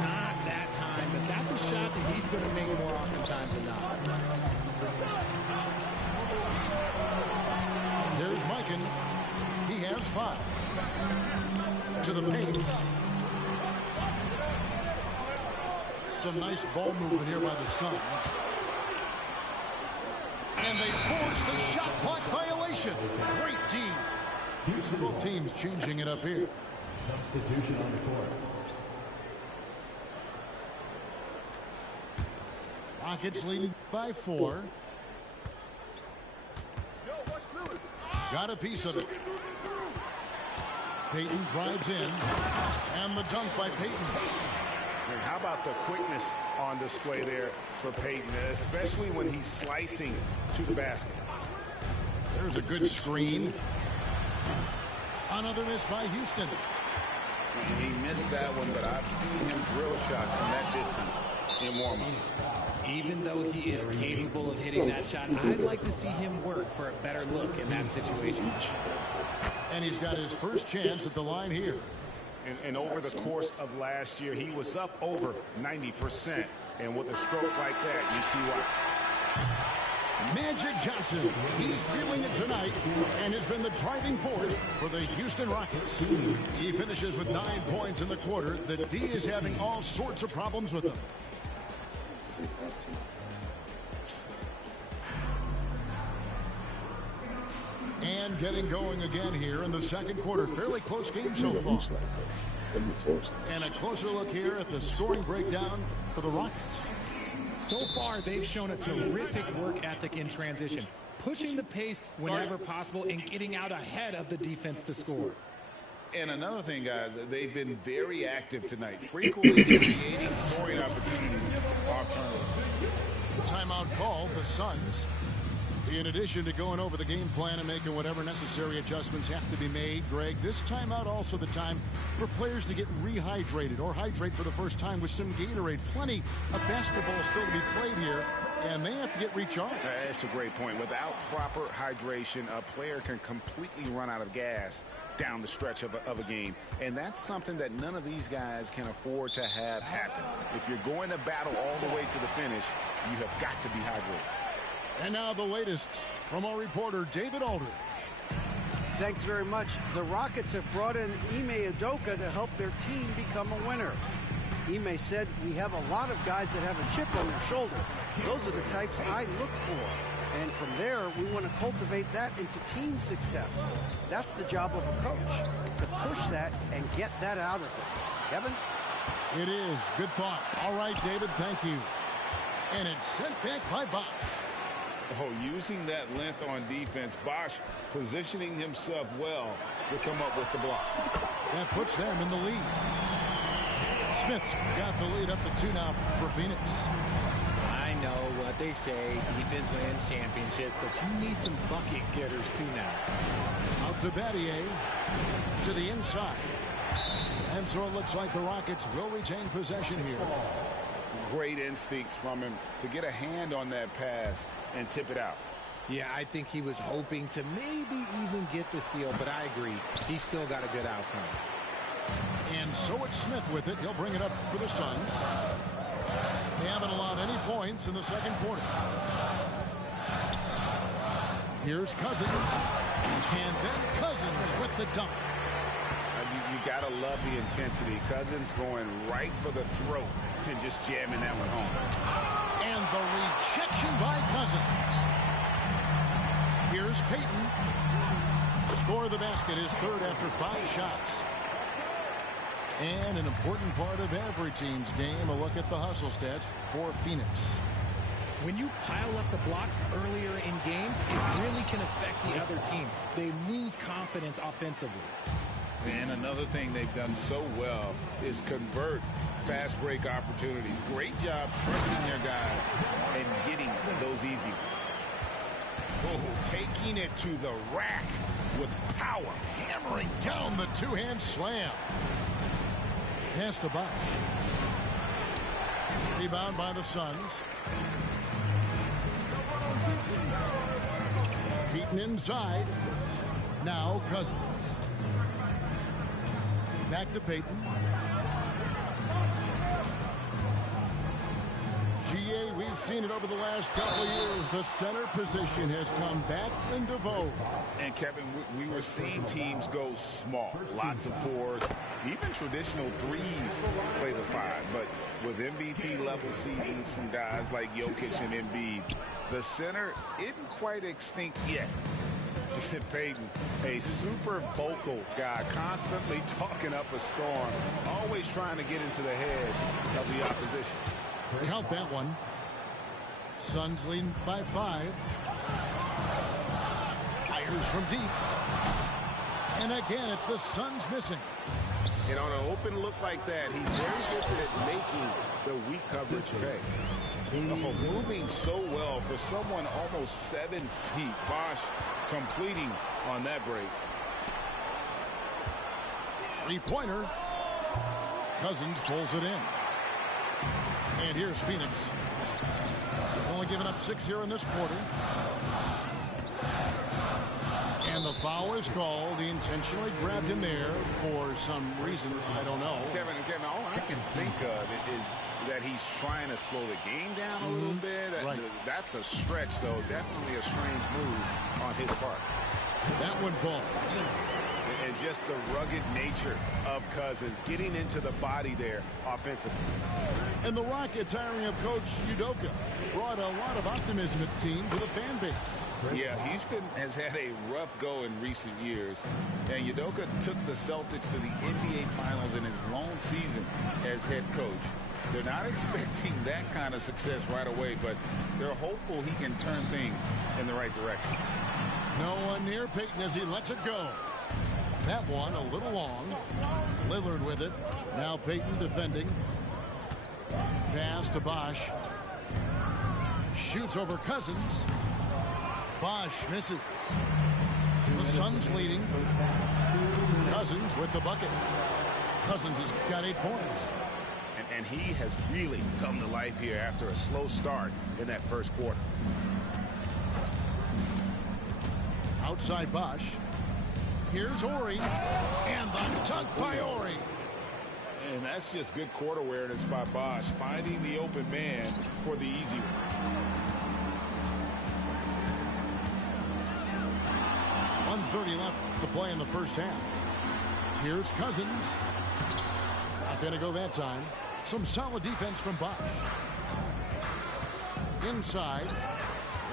Not that time, but that's a shot that he's going to make more oftentimes than not. Here's Mikan. He has 5. To the paint. Some nice ball movement here by the Suns. And they force the shot clock violation. Great team. Both teams changing it up here. Substitution on the court. Rockets leading by 4. Got a piece of it. Payton drives in. And the dunk by Payton. And how about the quickness on display there for Payton, especially when he's slicing to the basket. There's a good screen. Another miss by Houston. He missed that one, but I've seen him drill shots from that distance in warm-up. Even though he is capable of hitting that shot, I'd like to see him work for a better look in that situation. And he's got his first chance at the line here. And over the course of last year, he was up over 90%. And with a stroke like that, you see why. Magic Johnson, he's feeling it tonight and has been the driving force for the Houston Rockets. He finishes with 9 points in the quarter. The D is having all sorts of problems with him. And getting going again here in the second quarter. Fairly close game so far. And a closer look here at the scoring breakdown for the Rockets. So far, they've shown a terrific work ethic in transition, pushing the pace whenever possible and getting out ahead of the defense to score. And another thing, guys, they've been very active tonight, frequently creating scoring opportunities off turnover. Timeout call, the Suns. In addition to going over the game plan and making whatever necessary adjustments have to be made, Greg, this timeout also the time for players to get rehydrated or hydrate for the first time with some Gatorade. Plenty of basketball still to be played here, and they have to get recharged. That's a great point. Without proper hydration, a player can completely run out of gas down the stretch of a game. And that's something that none of these guys can afford to have happen. If you're going to battle all the way to the finish, you have got to be hydrated. And now the latest from our reporter, David Aldridge. Thanks very much. The Rockets have brought in Ime Udoka to help their team become a winner. Ime said, "We have a lot of guys that have a chip on their shoulder. Those are the types I look for. And from there, we want to cultivate that into team success. That's the job of a coach, to push that and get that out of them." Kevin? It is. Good thought. All right, David, thank you. And it's sent back by Bosch. Oh, using that length on defense, Bosch positioning himself well to come up with the block. That puts them in the lead. Smith's got the lead up to 2 now for Phoenix. I know what they say, defense wins championships, but you need some bucket getters too now. Out to Battier, to the inside. And so it looks like the Rockets will retain possession here. Great instincts from him to get a hand on that pass and tip it out. Yeah, I think he was hoping to maybe even get the steal, but I agree. He's still got a good outcome. And so it's Smith with it. He'll bring it up for the Suns. They haven't allowed any points in the second quarter. Here's Cousins. And then Cousins with the dunk. You got to love the intensity. Cousins going right for the throat and just jamming that one home. And the rejection by Cousins. Here's Payton. Score the basket, his third after 5 shots. And an important part of every team's game, a look at the hustle stats for Phoenix. When you pile up the blocks earlier in games, it really can affect the other team. They lose confidence offensively. And another thing they've done so well is convert fast break opportunities. Great job trusting their guys and getting those easy ones. Oh, taking it to the rack with power. Hammering down the two-hand slam. Pass to Bosch. Rebound by the Suns. Beaten inside. Now Cousins. Back to Payton. GA, we've seen it over the last couple of years. The center position has come back into vogue. And Kevin, we were seeing teams go small. Lots of fours, even traditional threes play the five. But with MVP level ceilings from guys like Jokic and Embiid, the center isn't quite extinct yet. Payton, a super vocal guy, constantly talking up a storm, always trying to get into the heads of the opposition. Count that one. Suns leading by 5. Fires from deep. And again, it's the Suns missing. And on an open look like that, he's very gifted at making the weak coverage pay. Moving so well for someone almost 7 feet. Bosch completing on that break. Three-pointer. Cousins pulls it in. And here's Phoenix. Only giving up 6 here in this quarter. And the foul is called. He intentionally grabbed him there for some reason. I don't know. Kevin, all I can think of is that he's trying to slow the game down a little bit. Right. That's a stretch, though. Definitely a strange move on his part. That one falls. And just the rugged nature of Cousins getting into the body there offensively. And the Rockets hiring of Coach Udoka brought a lot of optimism, it seemed, to the fan base. Yeah, Houston has had a rough go in recent years. And Udoka took the Celtics to the NBA Finals in his lone season as head coach. They're not expecting that kind of success right away, but they're hopeful he can turn things in the right direction. No one near Payton as he lets it go. That one a little long. Lillard with it. Now Payton defending. Pass to Bosch. Shoots over Cousins. Bosch misses. The Suns leading. Cousins with the bucket. Cousins has got 8 points. And he has really come to life here after a slow start in that first quarter. Outside Bosch. Here's Ori. And the dunk by Ori. And that's just good court awareness by Bosch, finding the open man for the easy one. 1:30 left to play in the first half. Here's Cousins. Not going to go that time. Some solid defense from Bosch. Inside.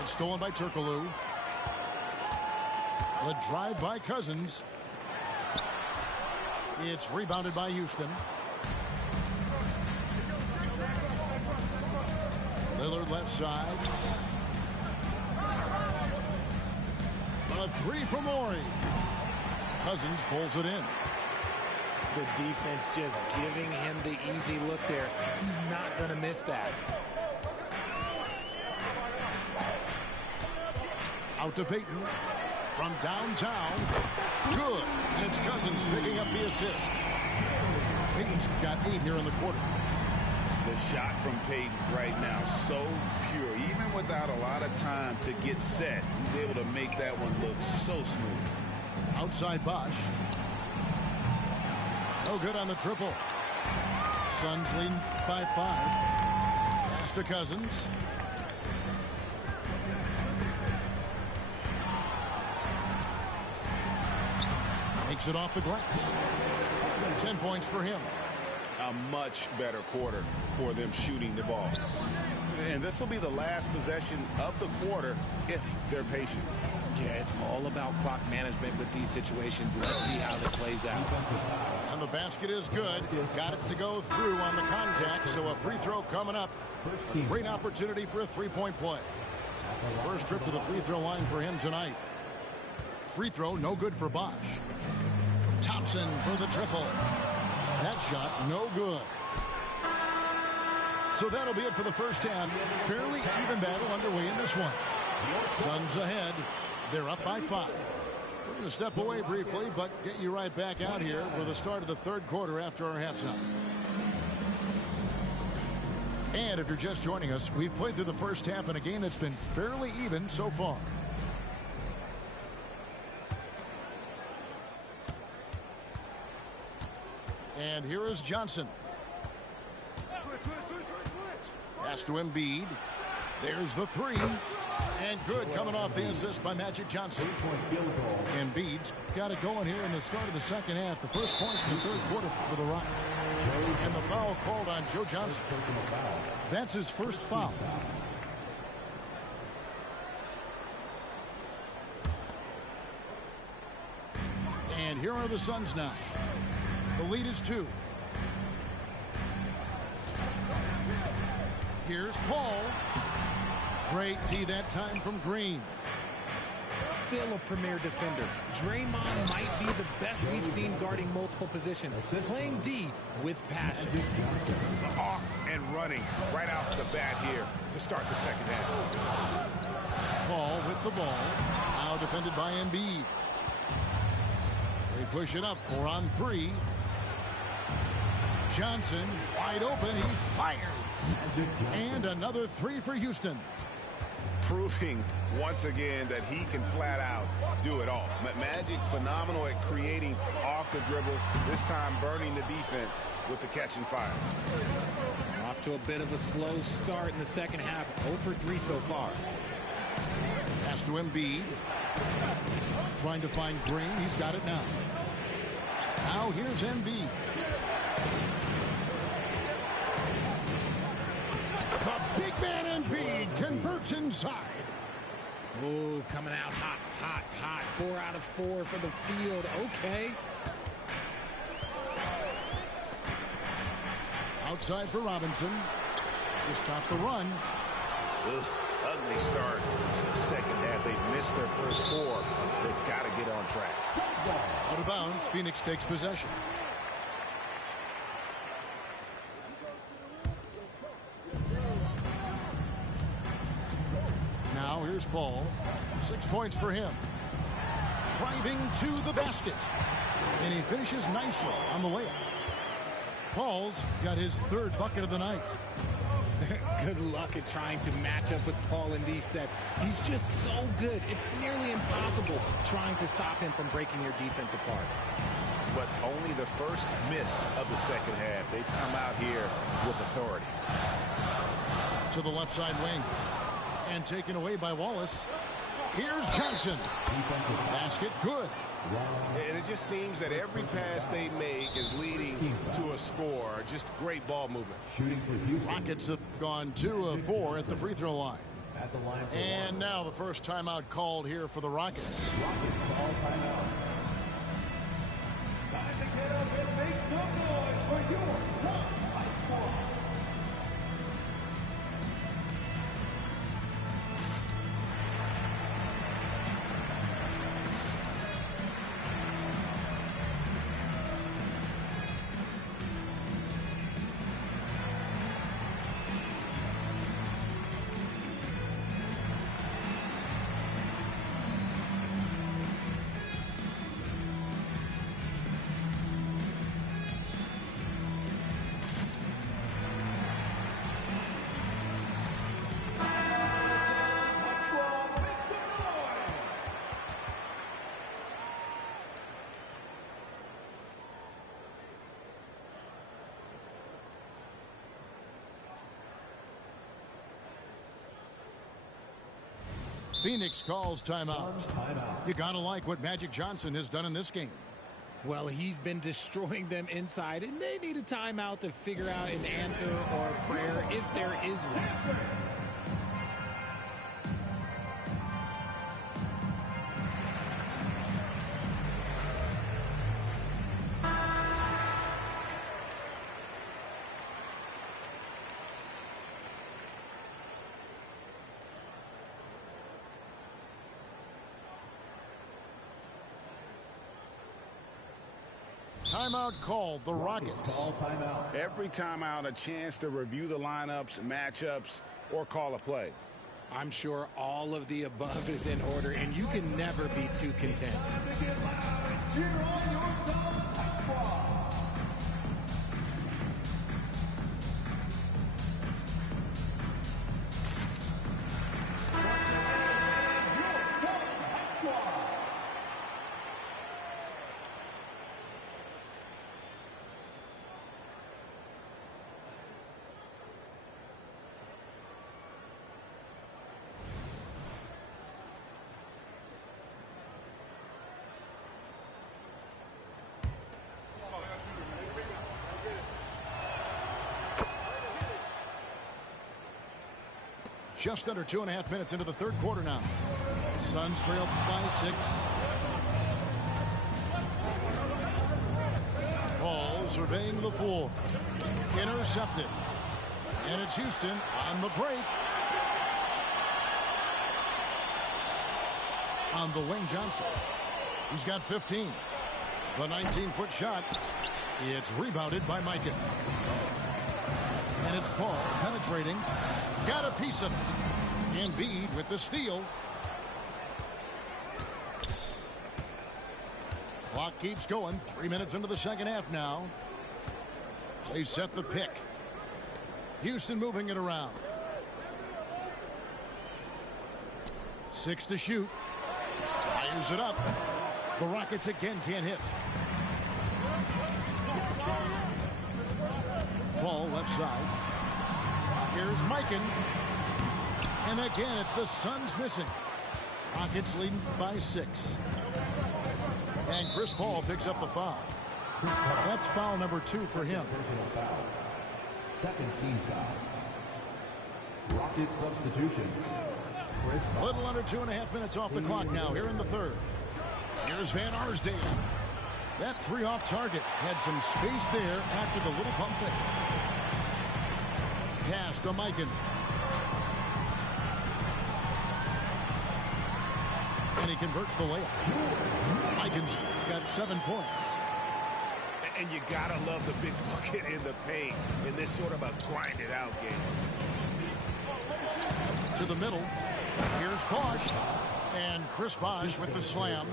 It's stolen by Turkoglu. The drive by Cousins. It's rebounded by Houston. Lillard left side. A 3 from Ori. Cousins pulls it in. The defense just giving him the easy look there. He's not going to miss that. Out to Payton. From downtown. Good. And it's Cousins picking up the assist. Payton's got 8 here in the quarter. The shot from Payton right now, so pure. Even without a lot of time to get set, he's able to make that one look so smooth. Outside Bosch. No good on the triple. Suns leading by 5. Pass to Cousins. Takes it off the glass. 10 points for him. A much better quarter for them shooting the ball. And this will be the last possession of the quarter if they're patient. Yeah, it's all about clock management with these situations. Let's see how that plays out. And the basket is good. Got it to go through on the contact, so a free throw coming up. A great opportunity for a three-point play. First trip to the free throw line for him tonight. Free throw, no good for Bosch. Thompson for the triple. That shot, no good. So that'll be it for the first half. Fairly even battle underway in this one. Suns ahead. They're up by 5. We're going to step away briefly, but get you right back out here for the start of the third quarter after our halftime. And if you're just joining us, we've played through the first half in a game that's been fairly even so far. And here is Johnson. Pass to Embiid. There's the three. And good, coming off the assist by Magic Johnson. Embiid's got it going here in the start of the second half. The first points in the third quarter for the Rockets. And the foul called on Joe Johnson. That's his first foul. And here are the Suns now. The lead is 2. Here's Paul. Great D that time from Green. Still a premier defender. Draymond might be the best we've seen guarding multiple positions. Playing D with passion. Off and running right out the bat here to start the second half. Paul with the ball. Now defended by Embiid. They push it up 4 on 3. Johnson wide open. He fires. And another 3 for Houston. Proving once again that he can flat out do it all. Magic phenomenal at creating off the dribble, this time burning the defense with the catch and fire. Off to a bit of a slow start in the second half. 0 for 3 so far. Pass to Embiid. Trying to find Green. He's got it now. Now here's Embiid. The big man Embiid converts inside. Oh, coming out hot, hot, hot. 4 out of 4 for the field. Okay. Outside for Robinson to stop the run. Ugh, ugly start to the second half. They've missed their first 4. They've got to get on track. Out of bounds. Phoenix takes possession. Now here's Paul. 6 points for him. Driving to the basket. And he finishes nicely on the layup. Paul's got his 3rd bucket of the night. Good luck at trying to match up with Paul in these sets. He's just so good. It's nearly impossible trying to stop him from breaking your defense apart. But only the first miss of the second half. They've come out here with authority. To the left side wing. And taken away by Wallace. Here's Johnson. Basket good. And it just seems that every pass they make is leading to a score. Just great ball movement. Rockets have gone 2 of 4 at the free throw line. And now the first timeout called here for the Rockets. Rockets ball timeout. Time to get up and make some noise for your Suns High Squad. Phoenix calls timeout. You gotta like what Magic Johnson has done in this game. Well, he's been destroying them inside, and they need a timeout to figure out an answer or a prayer if there is one. timeout called. The Rockets. Every timeout, a chance to review the lineups, matchups, or call a play. I'm sure all of the above is in order, and you can never be too content. Just under 2.5 minutes into the third quarter now. Suns trail by 6. Ball surveying the floor. Intercepted. And it's Houston on the break. On the Wayne Johnson. He's got 15. The 19-foot shot. It's rebounded by Micah. And it's Paul penetrating. Got a piece of it. Embiid with the steal. Clock keeps going. 3 minutes into the second half now. They set the pick. Houston moving it around. 6 to shoot. Fires it up. The Rockets again can't hit. Ball left side. Here's Mikan. And again, it's the Suns missing. Rockets leading by 6. And Chris Paul picks up the foul. That's foul number 2 for him. Second team foul. Rocket substitution. A little under 2.5 minutes off the clock now here in the third. Here's Van Arsdale. That 3 off target had some space there after the little pump fake. Pass to Mikan. And he converts the layup. Mikan's got 7 points. And you gotta love the big bucket in the paint in this sort of a grinded out game. To the middle. Here's Bosh. And Chris Bosh with the slam.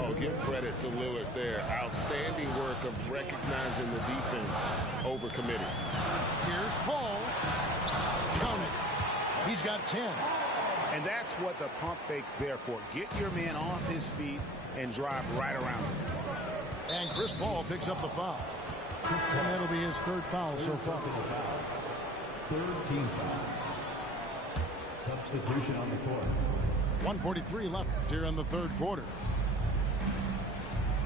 Oh, give credit to Lillard there. Outstanding work of recognizing the defense overcommitted. Here's Paul. Count it. He's got 10. And that's what the pump fake's there for. Get your man off his feet and drive right around him. And Chris Paul picks up the foul. And that'll be his 3rd foul so far. 3rd team foul. Substitution on the court. 1:43 left here in the 3rd quarter.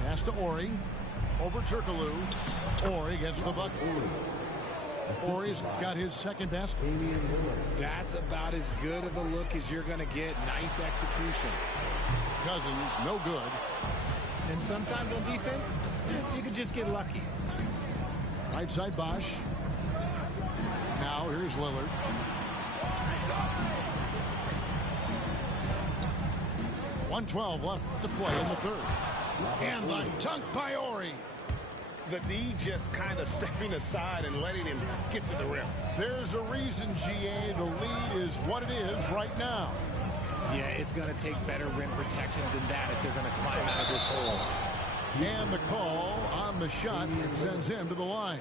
Pass to Ori. Over Turkoglu. Ori gets the bucket. Ori's got his 2nd basket. That's about as good of a look as you're going to get. Nice execution. Cousins, no good. And sometimes on defense, you can just get lucky. Right side Bosh. Now here's Lillard. .112 left to play in the 3rd. And the dunk by Ori. The D just kind of stepping aside and letting him get to the rim. There's a reason, GA, the lead is what it is right now. Yeah, it's going to take better rim protection than that if they're going to climb out of this hole. And the call on the shot, it sends him to the line.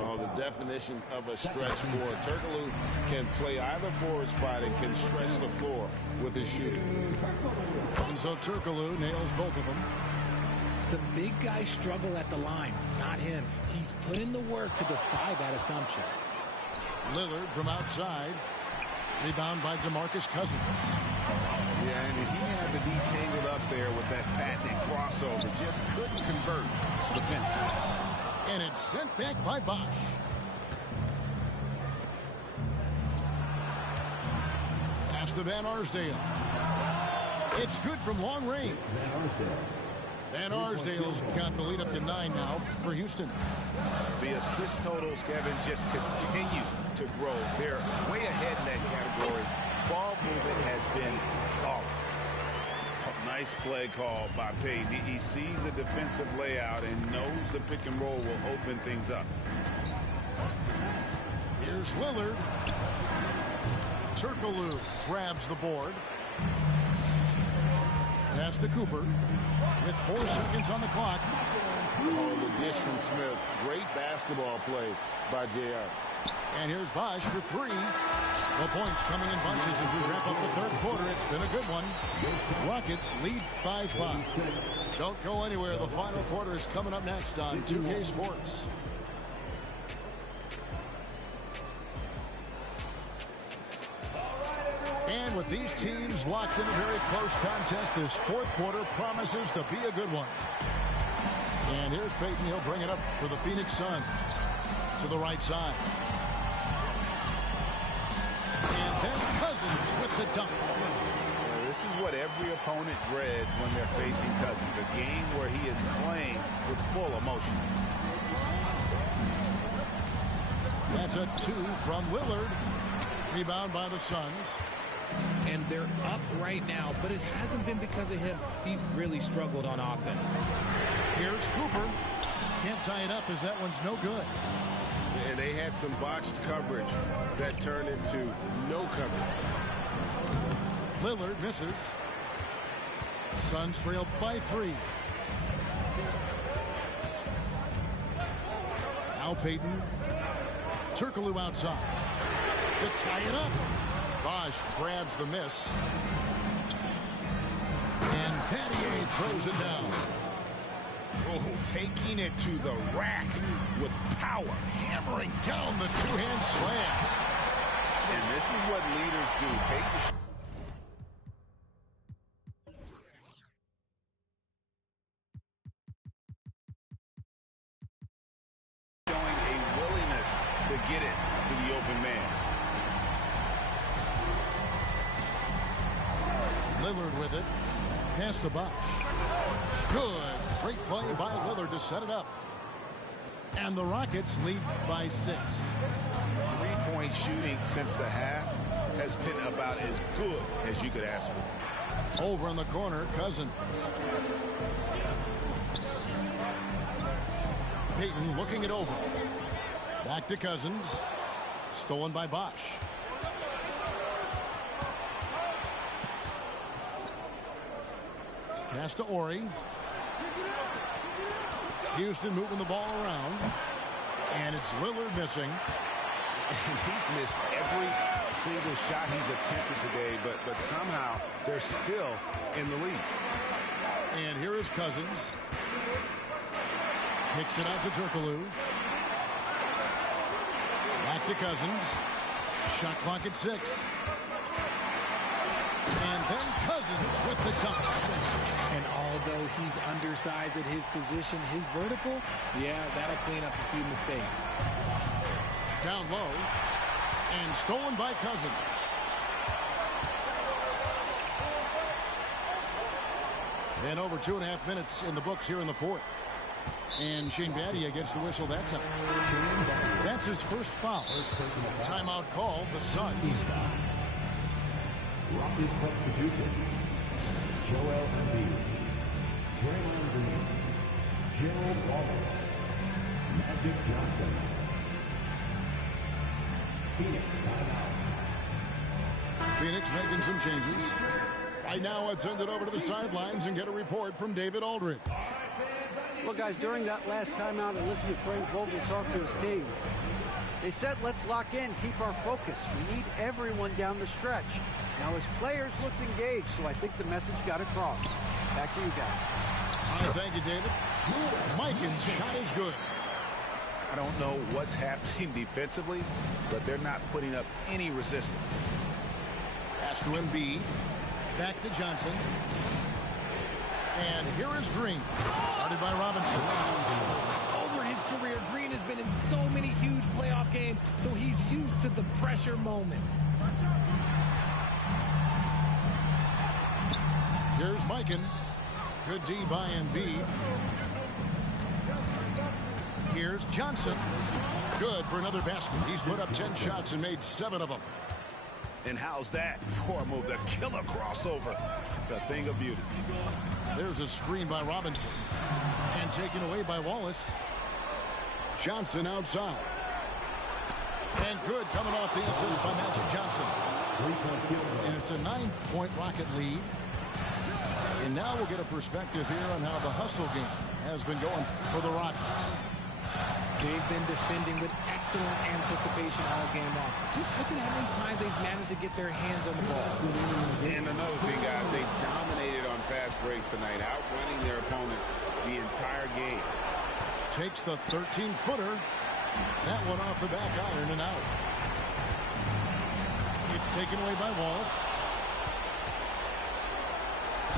Oh, the definition of a stretch four. Turkoglu can play either forward spot and can stretch the floor with his shooting. And so Turkoglu nails both of them. Some big guys struggle at the line, not him. He's put in the work to defy that assumption. Lillard from outside. Rebound by DeMarcus Cousins. Yeah, and he had to be tangled up there with that patented crossover. Just couldn't convert the finish. And it's sent back by Bosh. Pass to Van Arsdale. It's good from long range. Van Arsdale's got the lead up to 9 now for Houston. The assist totals, Kevin, just continue to grow. They're way ahead in that category. Ball movement has been flawless. Oh, Nice play call by Payton. He sees the defensive layout and knows the pick and roll will open things up. Here's Lillard. Turkoglu grabs the board. Pass to Cooper with 4 seconds on the clock. Oh, the dish from Smith. Great basketball play by JR. And here's Bosch for 3. The points coming in bunches as we wrap up the third quarter. It's been a good one. Rockets lead by 5. Don't go anywhere. The final quarter is coming up next on 2K Sports. And with these teams locked in a very close contest, this fourth quarter promises to be a good one. And here's Payton. He'll bring it up for the Phoenix Suns to the right side. And then Cousins with the dunk. Well, this is what every opponent dreads when they're facing Cousins. A game where he is playing with full emotion. That's a 2 from Lillard. Rebound by the Suns. And they're up right now, but it hasn't been because of him. He's really struggled on offense. Here's Cooper. Can't tie it up as that one's no good. And they had some botched coverage that turned into no coverage. Lillard misses. Suns trail by 3. Now Payton. Turkoglu outside to tie it up. Bosch grabs the miss. And Pattier throws it down. Oh, taking it to the rack with power. Hammering down the two-hand slam. And this is what leaders do. Payton showing a willingness to get it to the open man. Lillard with it. Pass to Bosch. Good. Great play by Lillard to set it up. And the Rockets lead by 6. Three-point shooting since the half has been about as good as you could ask for. Over in the corner, Cousins. Payton looking it over. Back to Cousins. Stolen by Bosch. Pass to Ori. Houston moving the ball around. And it's Lillard missing. He's missed every single shot he's attempted today, but somehow they're still in the lead. And here is Cousins. Kicks it out to Turkoglu. Back to Cousins. Shot clock at 6. And then Cousins with the dunk. And although he's undersized at his position, his vertical, yeah, that'll clean up a few mistakes. Down low. And stolen by Cousins. And over 2.5 minutes in the books here in the fourth. And Shane Battier gets the whistle that time. That's his first foul. Timeout call, the Suns. Rockets substitution. Joel Embiid, Draymond Green, Gerald Wallace, Magic Johnson. Phoenix timeout. Phoenix making some changes. Right now, let's send it over to the sidelines and get a report from David Aldridge. Well, guys, during that last timeout, I listened to Frank Vogel talk to his team. They said, let's lock in, keep our focus. We need everyone down the stretch. Now, his players looked engaged, so I think the message got across. Back to you guys. Thank you, David. Mikan's shot is good. I don't know what's happening defensively, but they're not putting up any resistance. Pass to Embiid. Back to Johnson. And here is Green. Started by Robinson. Over his career, Green has been in so many huge playoff games, so he's used to the pressure moments. Here's Mikan. Good D by Embiid. Here's Johnson. Good for another basket. He's put up 10 shots and made 7 of them. And how's that for a move? The killer crossover. It's a thing of beauty. There's a screen by Robinson. And taken away by Wallace. Johnson outside. And good coming off the assist by Magic Johnson. And it's a 9-point Rocket lead. And now we'll get a perspective here on how the hustle game has been going for the Rockets. They've been defending with excellent anticipation all game long. Just look at how many times they've managed to get their hands on the ball. And another thing, guys, they dominated on fast breaks tonight, outrunning their opponent the entire game. Takes the 13-footer. That one off the back iron and out. It's taken away by Wallace.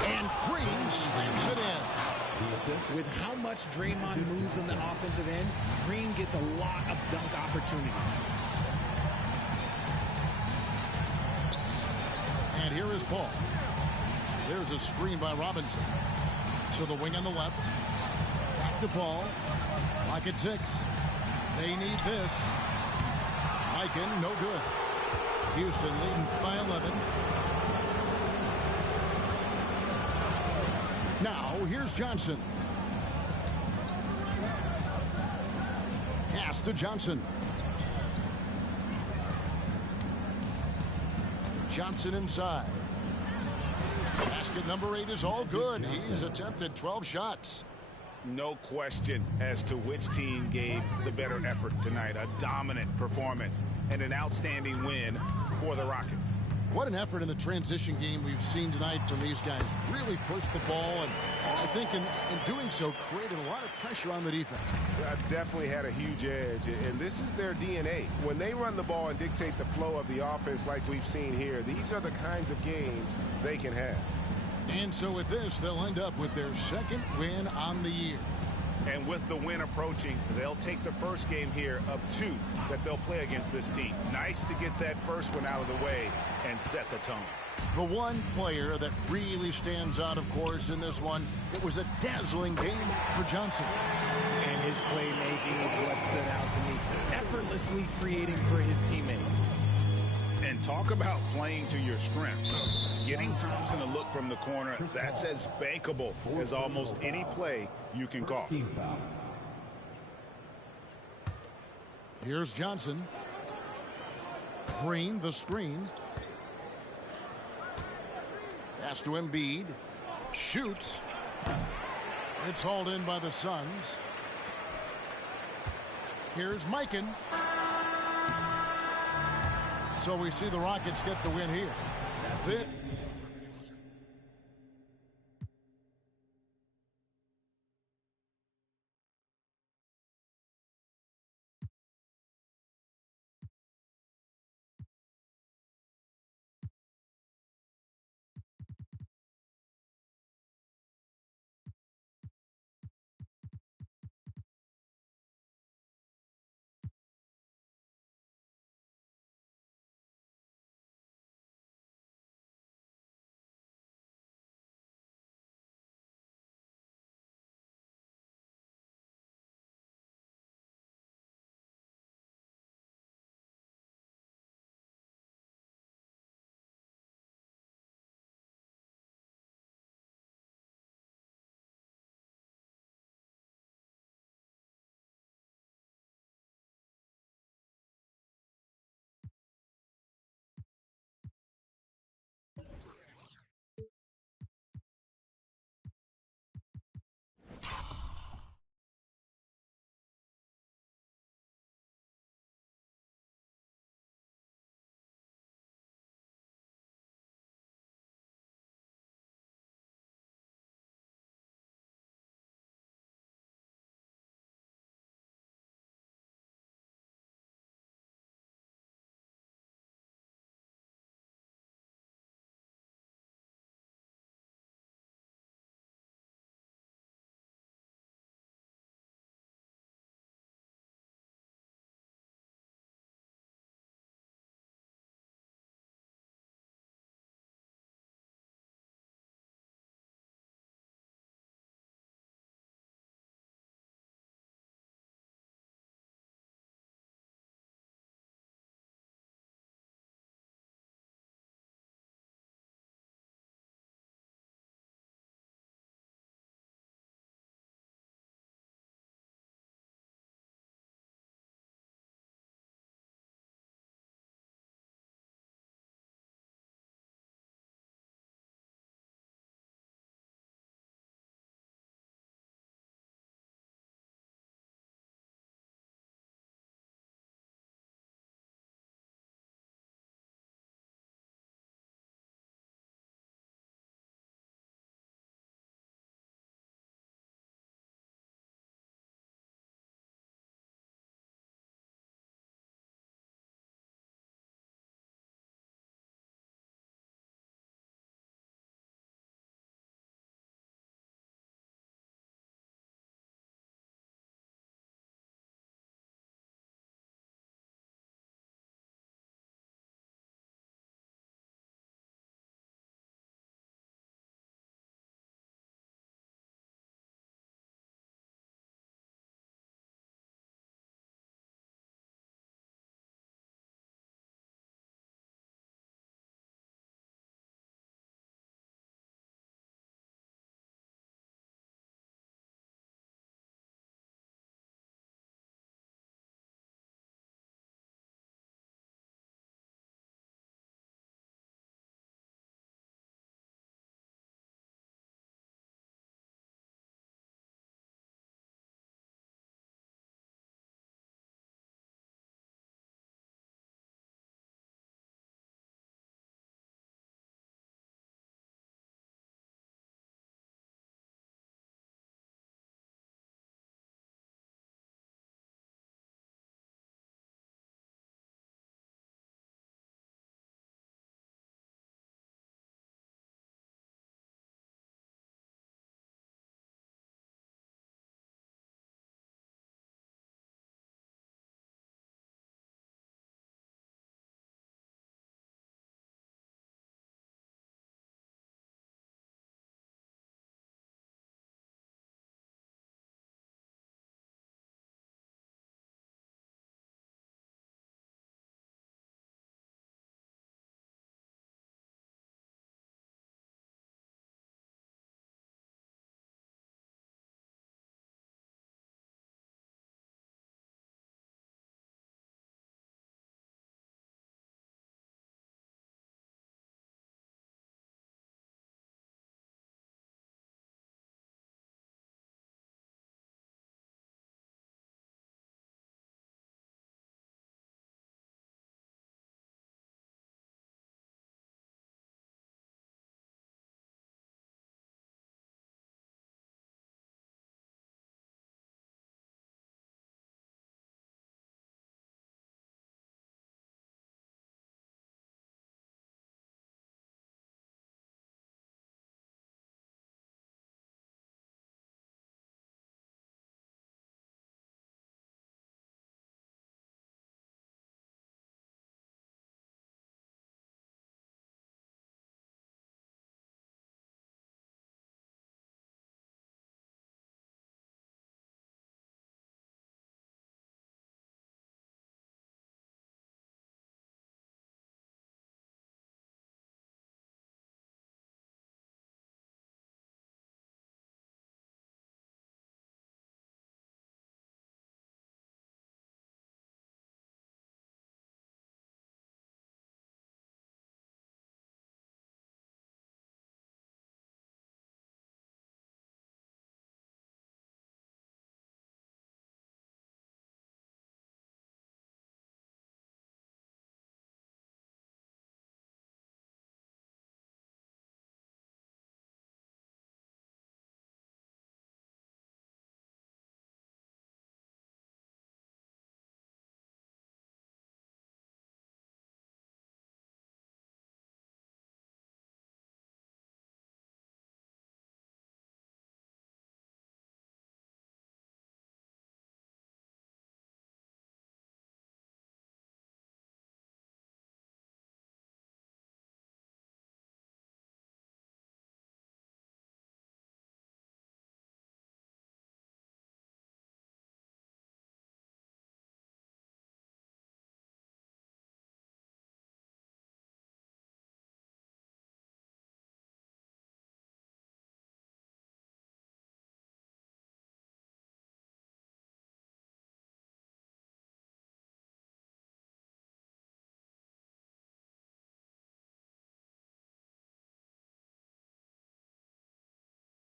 And Green slams it in. With how much Draymond moves on the offensive end, Green gets a lot of dunk opportunities. And here is Paul. There's a screen by Robinson. To the wing on the left. Back to Paul. Pocket 6. They need this. Mikan, no good. Houston leading by 11. Now, here's Johnson. Pass to Johnson. Johnson inside. Basket number 8 is all good. He's attempted 12 shots. No question as to which team gave the better effort tonight. A dominant performance and an outstanding win for the Rockets. What an effort in the transition game we've seen tonight from these guys. Really pushed the ball, and I think in doing so created a lot of pressure on the defense. Definitely had a huge edge, and this is their DNA. When they run the ball and dictate the flow of the offense like we've seen here, these are the kinds of games they can have. And so with this, they'll end up with their second win on the year. And with the win approaching, they'll take the first game here of 2 that they'll play against this team. Nice to get that first one out of the way and set the tone. The one player that really stands out, of course, in this one, it was a dazzling game for Johnson. And his playmaking is what stood out to me. Effortlessly creating for his teammates. And talk about playing to your strengths. Getting Thompson a look from the corner, that's as bankable as almost any play you can call. Here's Johnson. Green, the screen. Pass to Embiid. Shoots. It's hauled in by the Suns. Here's Mikan. So we see the Rockets get the win here.